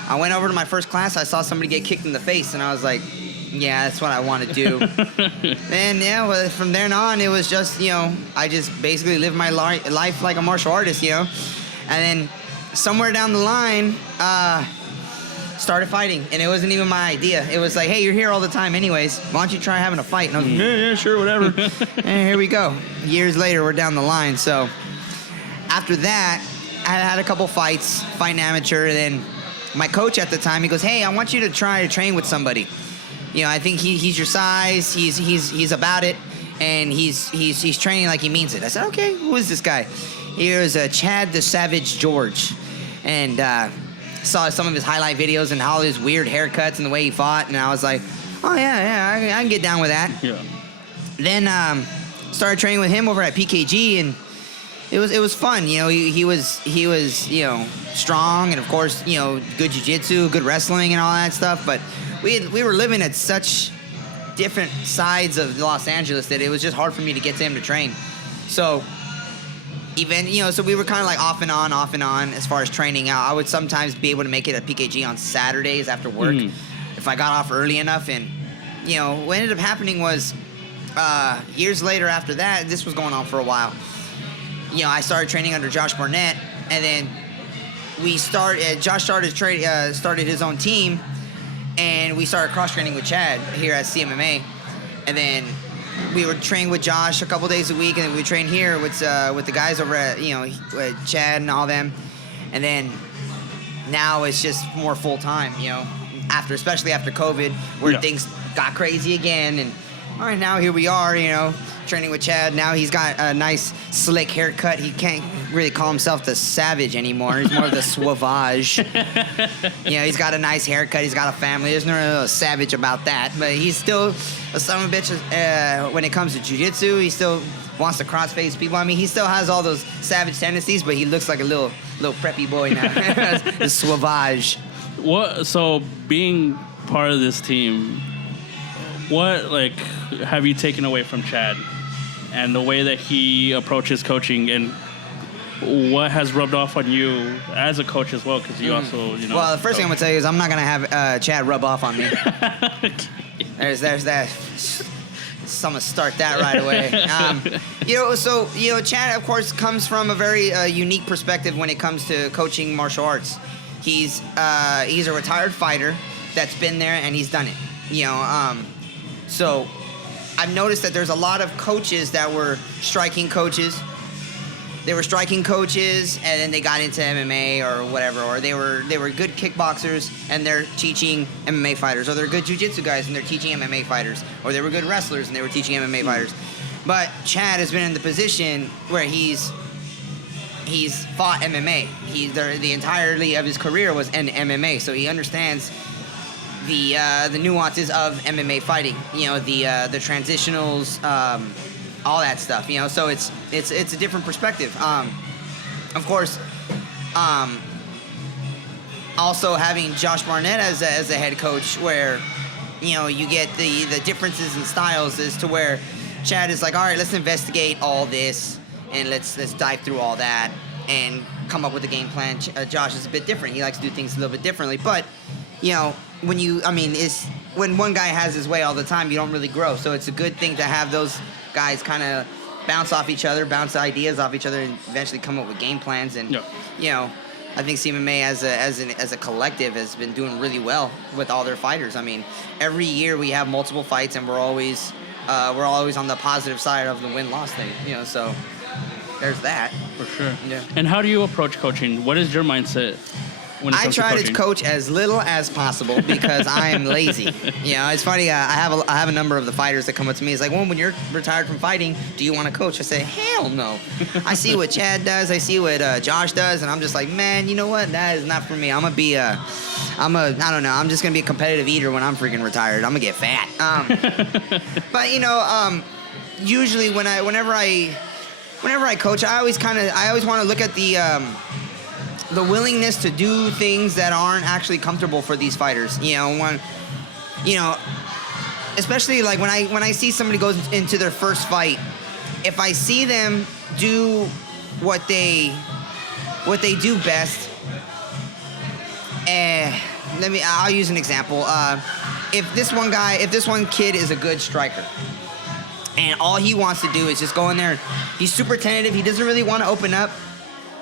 I went over to my first class. I saw somebody get kicked in the face, and I was like, yeah, that's what I want to do. And from then on, it was just, I just basically lived my life like a martial artist, And then somewhere down the line, started fighting, and it wasn't even my idea. It was like, hey, you're here all the time anyways. Why don't you try having a fight? And I was like, yeah, sure, whatever. And here we go. Years later, we're down the line. So after that, I had a couple fights, fighting amateur, and then my coach at the time, he goes, hey, I want you to try to train with somebody. I think he's your size, he's about it, and he's training like he means it. I said, okay, who is this guy? Here's Chad the Savage George. And saw some of his highlight videos and all his weird haircuts and the way he fought, and I was like, oh yeah, I can get down with that. Yeah. Then started training with him over at PKG, and it was fun. He was strong, and of course good jiu-jitsu, good wrestling, and all that stuff. But we were living at such different sides of Los Angeles that it was just hard for me to get to him to train. So so we were kind of like off and on as far as training out. I would sometimes be able to make it at PKG on Saturdays after work if I got off early enough. And what ended up happening was years later after that, this was going on for a while. I started training under Josh Barnett, and then Josh started his own team, and we started cross-training with Chad here at CMMA. And then we would train with Josh a couple days a week, and then we train here with the guys over at, with Chad and all them. And then now it's just more full-time, especially after COVID, where things got crazy again. And all right, now here we are, training with Chad. Now he's got a nice slick haircut. He can't really call himself the Savage anymore. He's more of the Sauvage. He's got a nice haircut. He's got a family. There's no real savage about that. But he's still a son of a bitch when it comes to jiu-jitsu. He still wants to cross-face people. I mean, he still has all those savage tendencies, but he looks like a little preppy boy now. The Sauvage. So being part of this team, what have you taken away from Chad and the way that he approaches coaching, and what has rubbed off on you as a coach as well? Because you also, Well, the first thing I'm gonna tell you is I'm not gonna have Chad rub off on me. There's that. So I'm gonna start that right away. Chad, of course, comes from a very unique perspective when it comes to coaching martial arts. He's a retired fighter that's been there and he's done it. So I've noticed that there's a lot of coaches that were striking coaches. They were striking coaches and then they got into MMA or whatever, or they were good kickboxers and they're teaching MMA fighters, or they're good jiu-jitsu guys and they're teaching MMA fighters, or they were good wrestlers and they were teaching MMA fighters. But Chad has been in the position where he's fought MMA. The entirety of his career was in MMA, so he understands the nuances of MMA fighting. The transitionals, all that stuff. So it's a different perspective. Of course, also having Josh Barnett as a head coach, where you get the differences in styles as to where Chad is like, all right, let's investigate all this and let's dive through all that and come up with a game plan. Josh is a bit different. He likes to do things a little bit differently. But, when one guy has his way all the time, you don't really grow. So it's a good thing to have those guys kind of bounce off each other, bounce ideas off each other, and eventually come up with game plans. And, I think CMMA as a collective has been doing really well with all their fighters. I mean, every year we have multiple fights, and we're always on the positive side of the win-loss thing. So there's that. For sure. Yeah. And how do you approach coaching? What is your mindset when it comes I try to to coach as little as possible because I am lazy. It's funny. I have a number of the fighters that come up to me. It's like, well, when you're retired from fighting, do you want to coach? I say, hell no. I see what Chad does. I see what Josh does, and I'm just like, man, you know what? That is not for me. I don't know. I'm just gonna be a competitive eater when I'm freaking retired. I'm gonna get fat. But usually whenever I coach, I always want to look at the willingness to do things that aren't actually comfortable for these fighters. Especially like when I see somebody goes into their first fight, if I see them do what they do best, I'll use an example. If this one kid is a good striker, and all he wants to do is just go in there, he's super tentative, he doesn't really want to open up,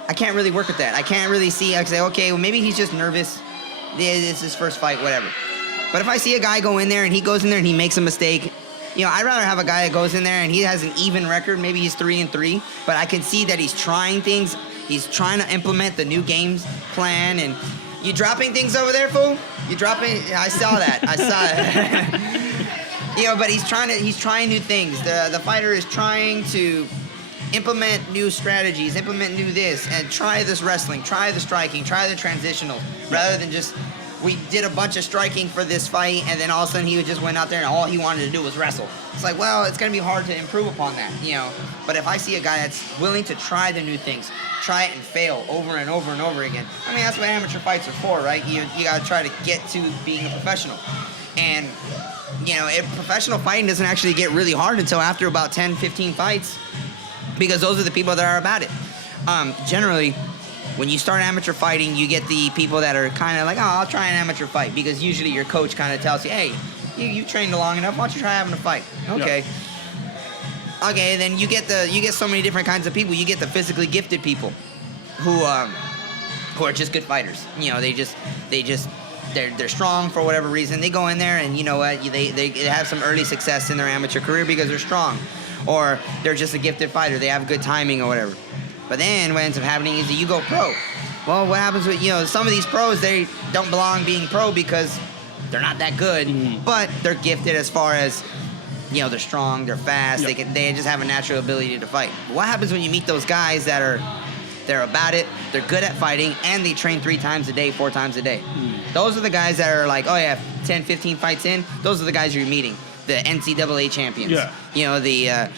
I can't really work with that. I can't really see, I say, okay, well, maybe he's just nervous. It's his first fight, whatever. But if I see a guy go in there and he goes in there and he makes a mistake, I'd rather have a guy that goes in there and he has an even record. Maybe he's 3-3, but I can see that he's trying things. He's trying to implement the new games plan. And you dropping things over there, fool? You dropping? I saw that. But he's trying new things. The fighter is trying to implement new strategies, implement new this, and try this wrestling, try the striking, try the transitional, rather than just, we did a bunch of striking for this fight, and then all of a sudden he just went out there and all he wanted to do was wrestle. It's like, well, it's going to be hard to improve upon that, But if I see a guy that's willing to try the new things, try it and fail over and over and over again, I mean, that's what amateur fights are for, right? You got to try to get to being a professional. And, professional fighting doesn't actually get really hard until after about 10, 15 fights, because those are the people that are about it. Generally, when you start amateur fighting, you get the people that are kind of like, oh, I'll try an amateur fight, because usually your coach kind of tells you, hey, you trained long enough, why don't you try having a fight? Okay. Yeah. Okay, then you get so many different kinds of people. You get the physically gifted people who are just good fighters. They're strong for whatever reason. They go in there and they have some early success in their amateur career because they're strong. Or they're just a gifted fighter. They have good timing or whatever. But then what ends up happening is that you go pro. Well, what happens with, some of these pros, they don't belong being pro because they're not that good, but they're gifted as far as, you know, they're strong, they're fast, they just have a natural ability to fight. What happens when you meet those guys they're about it, they're good at fighting, and they train 3 times a day, 4 times a day? Those are the guys that are like, oh yeah, 10, 15 fights in, those are the guys you're meeting. The NCAA champions, you know, the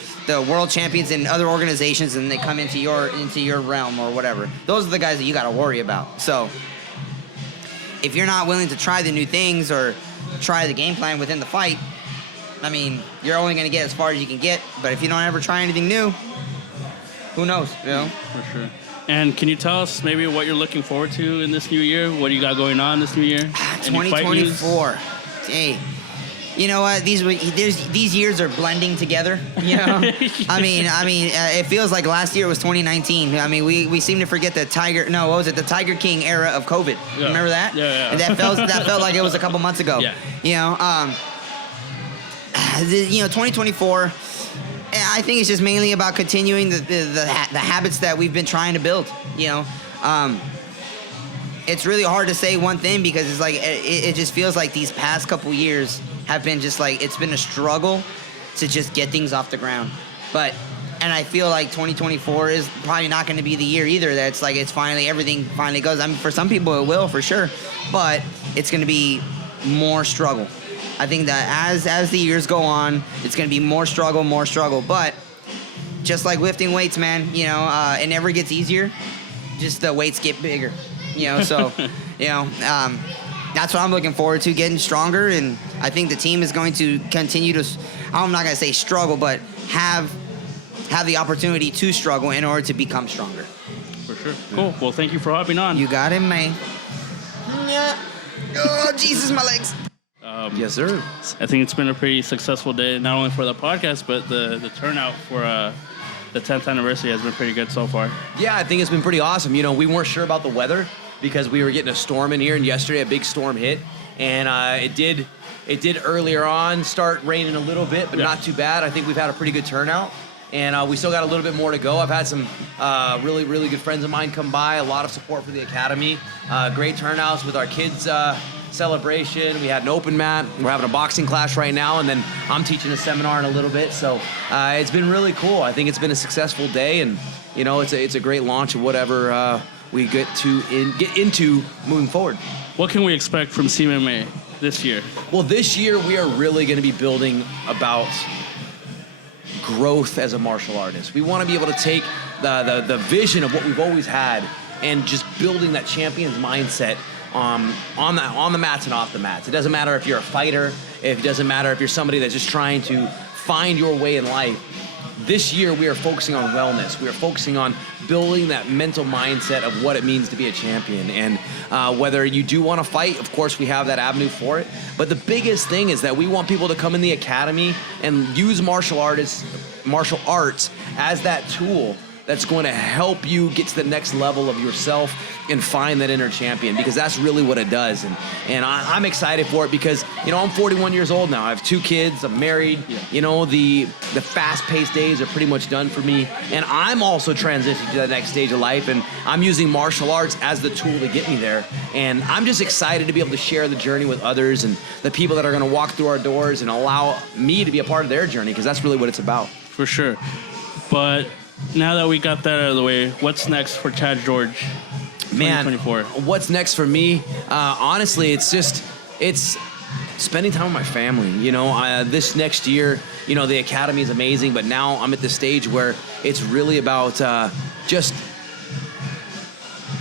world champions in other organizations, and they come into your realm or whatever. Those are the guys that you got to worry about. So if you're not willing to try the new things or try the game plan within the fight, I mean, you're only going to get as far as you can get. But if you don't ever try anything new, who knows? You know, for sure. And can you tell us maybe what you're looking forward to in this new year? What do you got going on this new year? 2024. Hey. You know what? These years are blending together. You know, I mean, it feels like last year was 2019. I mean, we seem to forget the the Tiger King era of COVID. Yeah. Remember that? Yeah. And that felt like it was a couple months ago. Yeah. You know, 2024. I think it's just mainly about continuing the habits that we've been trying to build. You know. It's really hard to say one thing because it's like it just feels like these past couple years have been just like it's been a struggle to just get things off the ground. And I feel like 2024 is probably not going to be the year either. That's like everything finally goes. I mean, for some people it will for sure, but it's going to be more struggle. I think that as the years go on, it's going to be more struggle. But just like lifting weights, man, you know, it never gets easier. Just the weights get bigger. You know, so, you know, that's what I'm looking forward to, getting stronger. And I think the team is going to continue to, I'm not going to say struggle, but have the opportunity to struggle in order to become stronger. For sure. Cool. Well, thank you for hopping on. You got it, man. Yeah. Oh, Jesus, my legs. Yes, sir. I think it's been a pretty successful day, not only for the podcast, but the turnout for the 10th anniversary has been pretty good so far. Yeah, I think it's been pretty awesome. You know, we weren't sure about the weather because we were getting a storm in here, and yesterday a big storm hit, and it did earlier on start raining a little bit, but not too bad. I think we've had a pretty good turnout, and we still got a little bit more to go. I've had some really, really good friends of mine come by, a lot of support for the Academy, great turnouts with our kids' celebration. We had an open mat. We're having a boxing class right now, and then I'm teaching a seminar in a little bit. So it's been really cool. I think it's been a successful day, and you know, it's a great launch of whatever we get into moving forward. What can we expect from CMMA this year? Well, this year we are really going to be building about growth as a martial artist. We want to be able to take the vision of what we've always had and just building that champion's mindset on the mats and off the mats. It doesn't matter if you're a fighter, it doesn't matter if you're somebody that's just trying to find your way in life. This year we are focusing on wellness. We are focusing on building that mental mindset of what it means to be a champion. And whether you do want to fight, of course we have that avenue for it. But the biggest thing is that we want people to come in the academy and use martial arts as that tool that's going to help you get to the next level of yourself and find that inner champion, because that's really what it does. And I'm excited for it because, you know, I'm 41 years old now. I have 2 kids. I'm married. Yeah. You know, the fast-paced days are pretty much done for me. And I'm also transitioning to the next stage of life, and I'm using martial arts as the tool to get me there. And I'm just excited to be able to share the journey with others and the people that are going to walk through our doors and allow me to be a part of their journey, because that's really what it's about. For sure. But now that we got that out of the way, what's next for Chad George? Man, what's next for me? Honestly, it's spending time with my family. You know, this next year, you know, the academy is amazing, but now I'm at the stage where it's really about just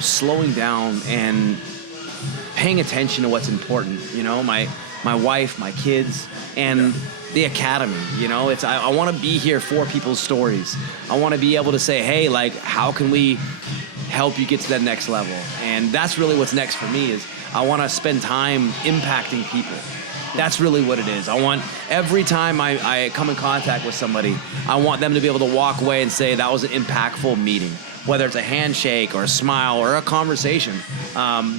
slowing down and paying attention to what's important. You know, my wife, my kids, and the academy. You know, I want to be here for people's stories. I want to be able to say, hey, like, how can we help you get to that next level? And that's really what's next for me. Is I want to spend time impacting people. That's really what it is. I want every time I come in contact with somebody, I want them to be able to walk away and say that was an impactful meeting, whether it's a handshake or a smile or a conversation.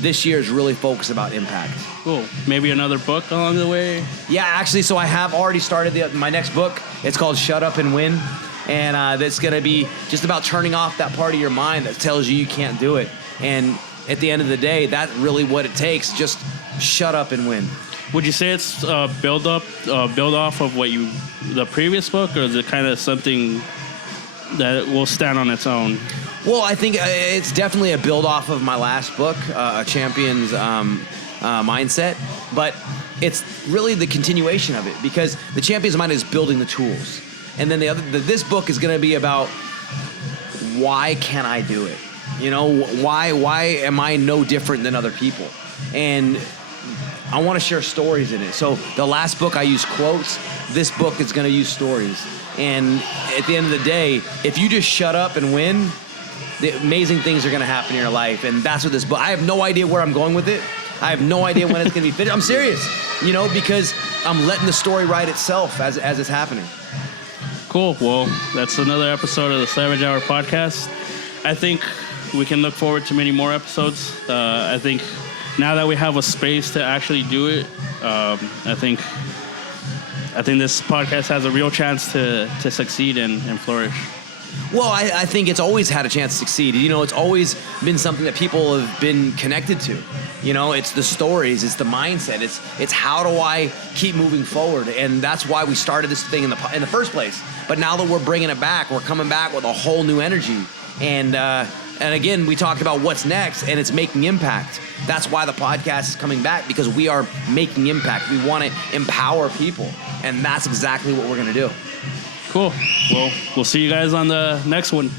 This year is really focused about impact. Cool. Maybe another book along the way? Yeah, actually, so I have already started my next book. It's called Shut Up and Win. And that's going to be just about turning off that part of your mind that tells you can't do it. And at the end of the day, that's really what it takes. Just shut up and win. Would you say it's build off of the previous book, or is it kind of something that will stand on its own? Well, I think it's definitely a build off of my last book, A Champion's Mindset, but it's really the continuation of it, because the Champion's Mind is building the tools, and then this book is going to be about why can I do it? You know, why am I no different than other people? And I want to share stories in it. So the last book I used quotes. This book is going to use stories. And at the end of the day, if you just shut up and win, the amazing things are going to happen in your life. And that's what this book, I have no idea where I'm going with it. I have no idea when it's going to be finished. I'm serious, you know, because I'm letting the story write itself as it's happening. Cool. Well, that's another episode of the Savage Hour podcast. I think we can look forward to many more episodes. I think now that we have a space to actually do it, I think this podcast has a real chance to succeed and flourish. Well, I think it's always had a chance to succeed. You know, it's always been something that people have been connected to. You know, it's the stories, it's the mindset, it's how do I keep moving forward, and that's why we started this thing in the first place. But now that we're bringing it back, we're coming back with a whole new energy, and again, we talked about what's next, and it's making impact. That's why the podcast is coming back, because we are making impact. We want to empower people, and that's exactly what we're going to do. Cool. Well, we'll see you guys on the next one.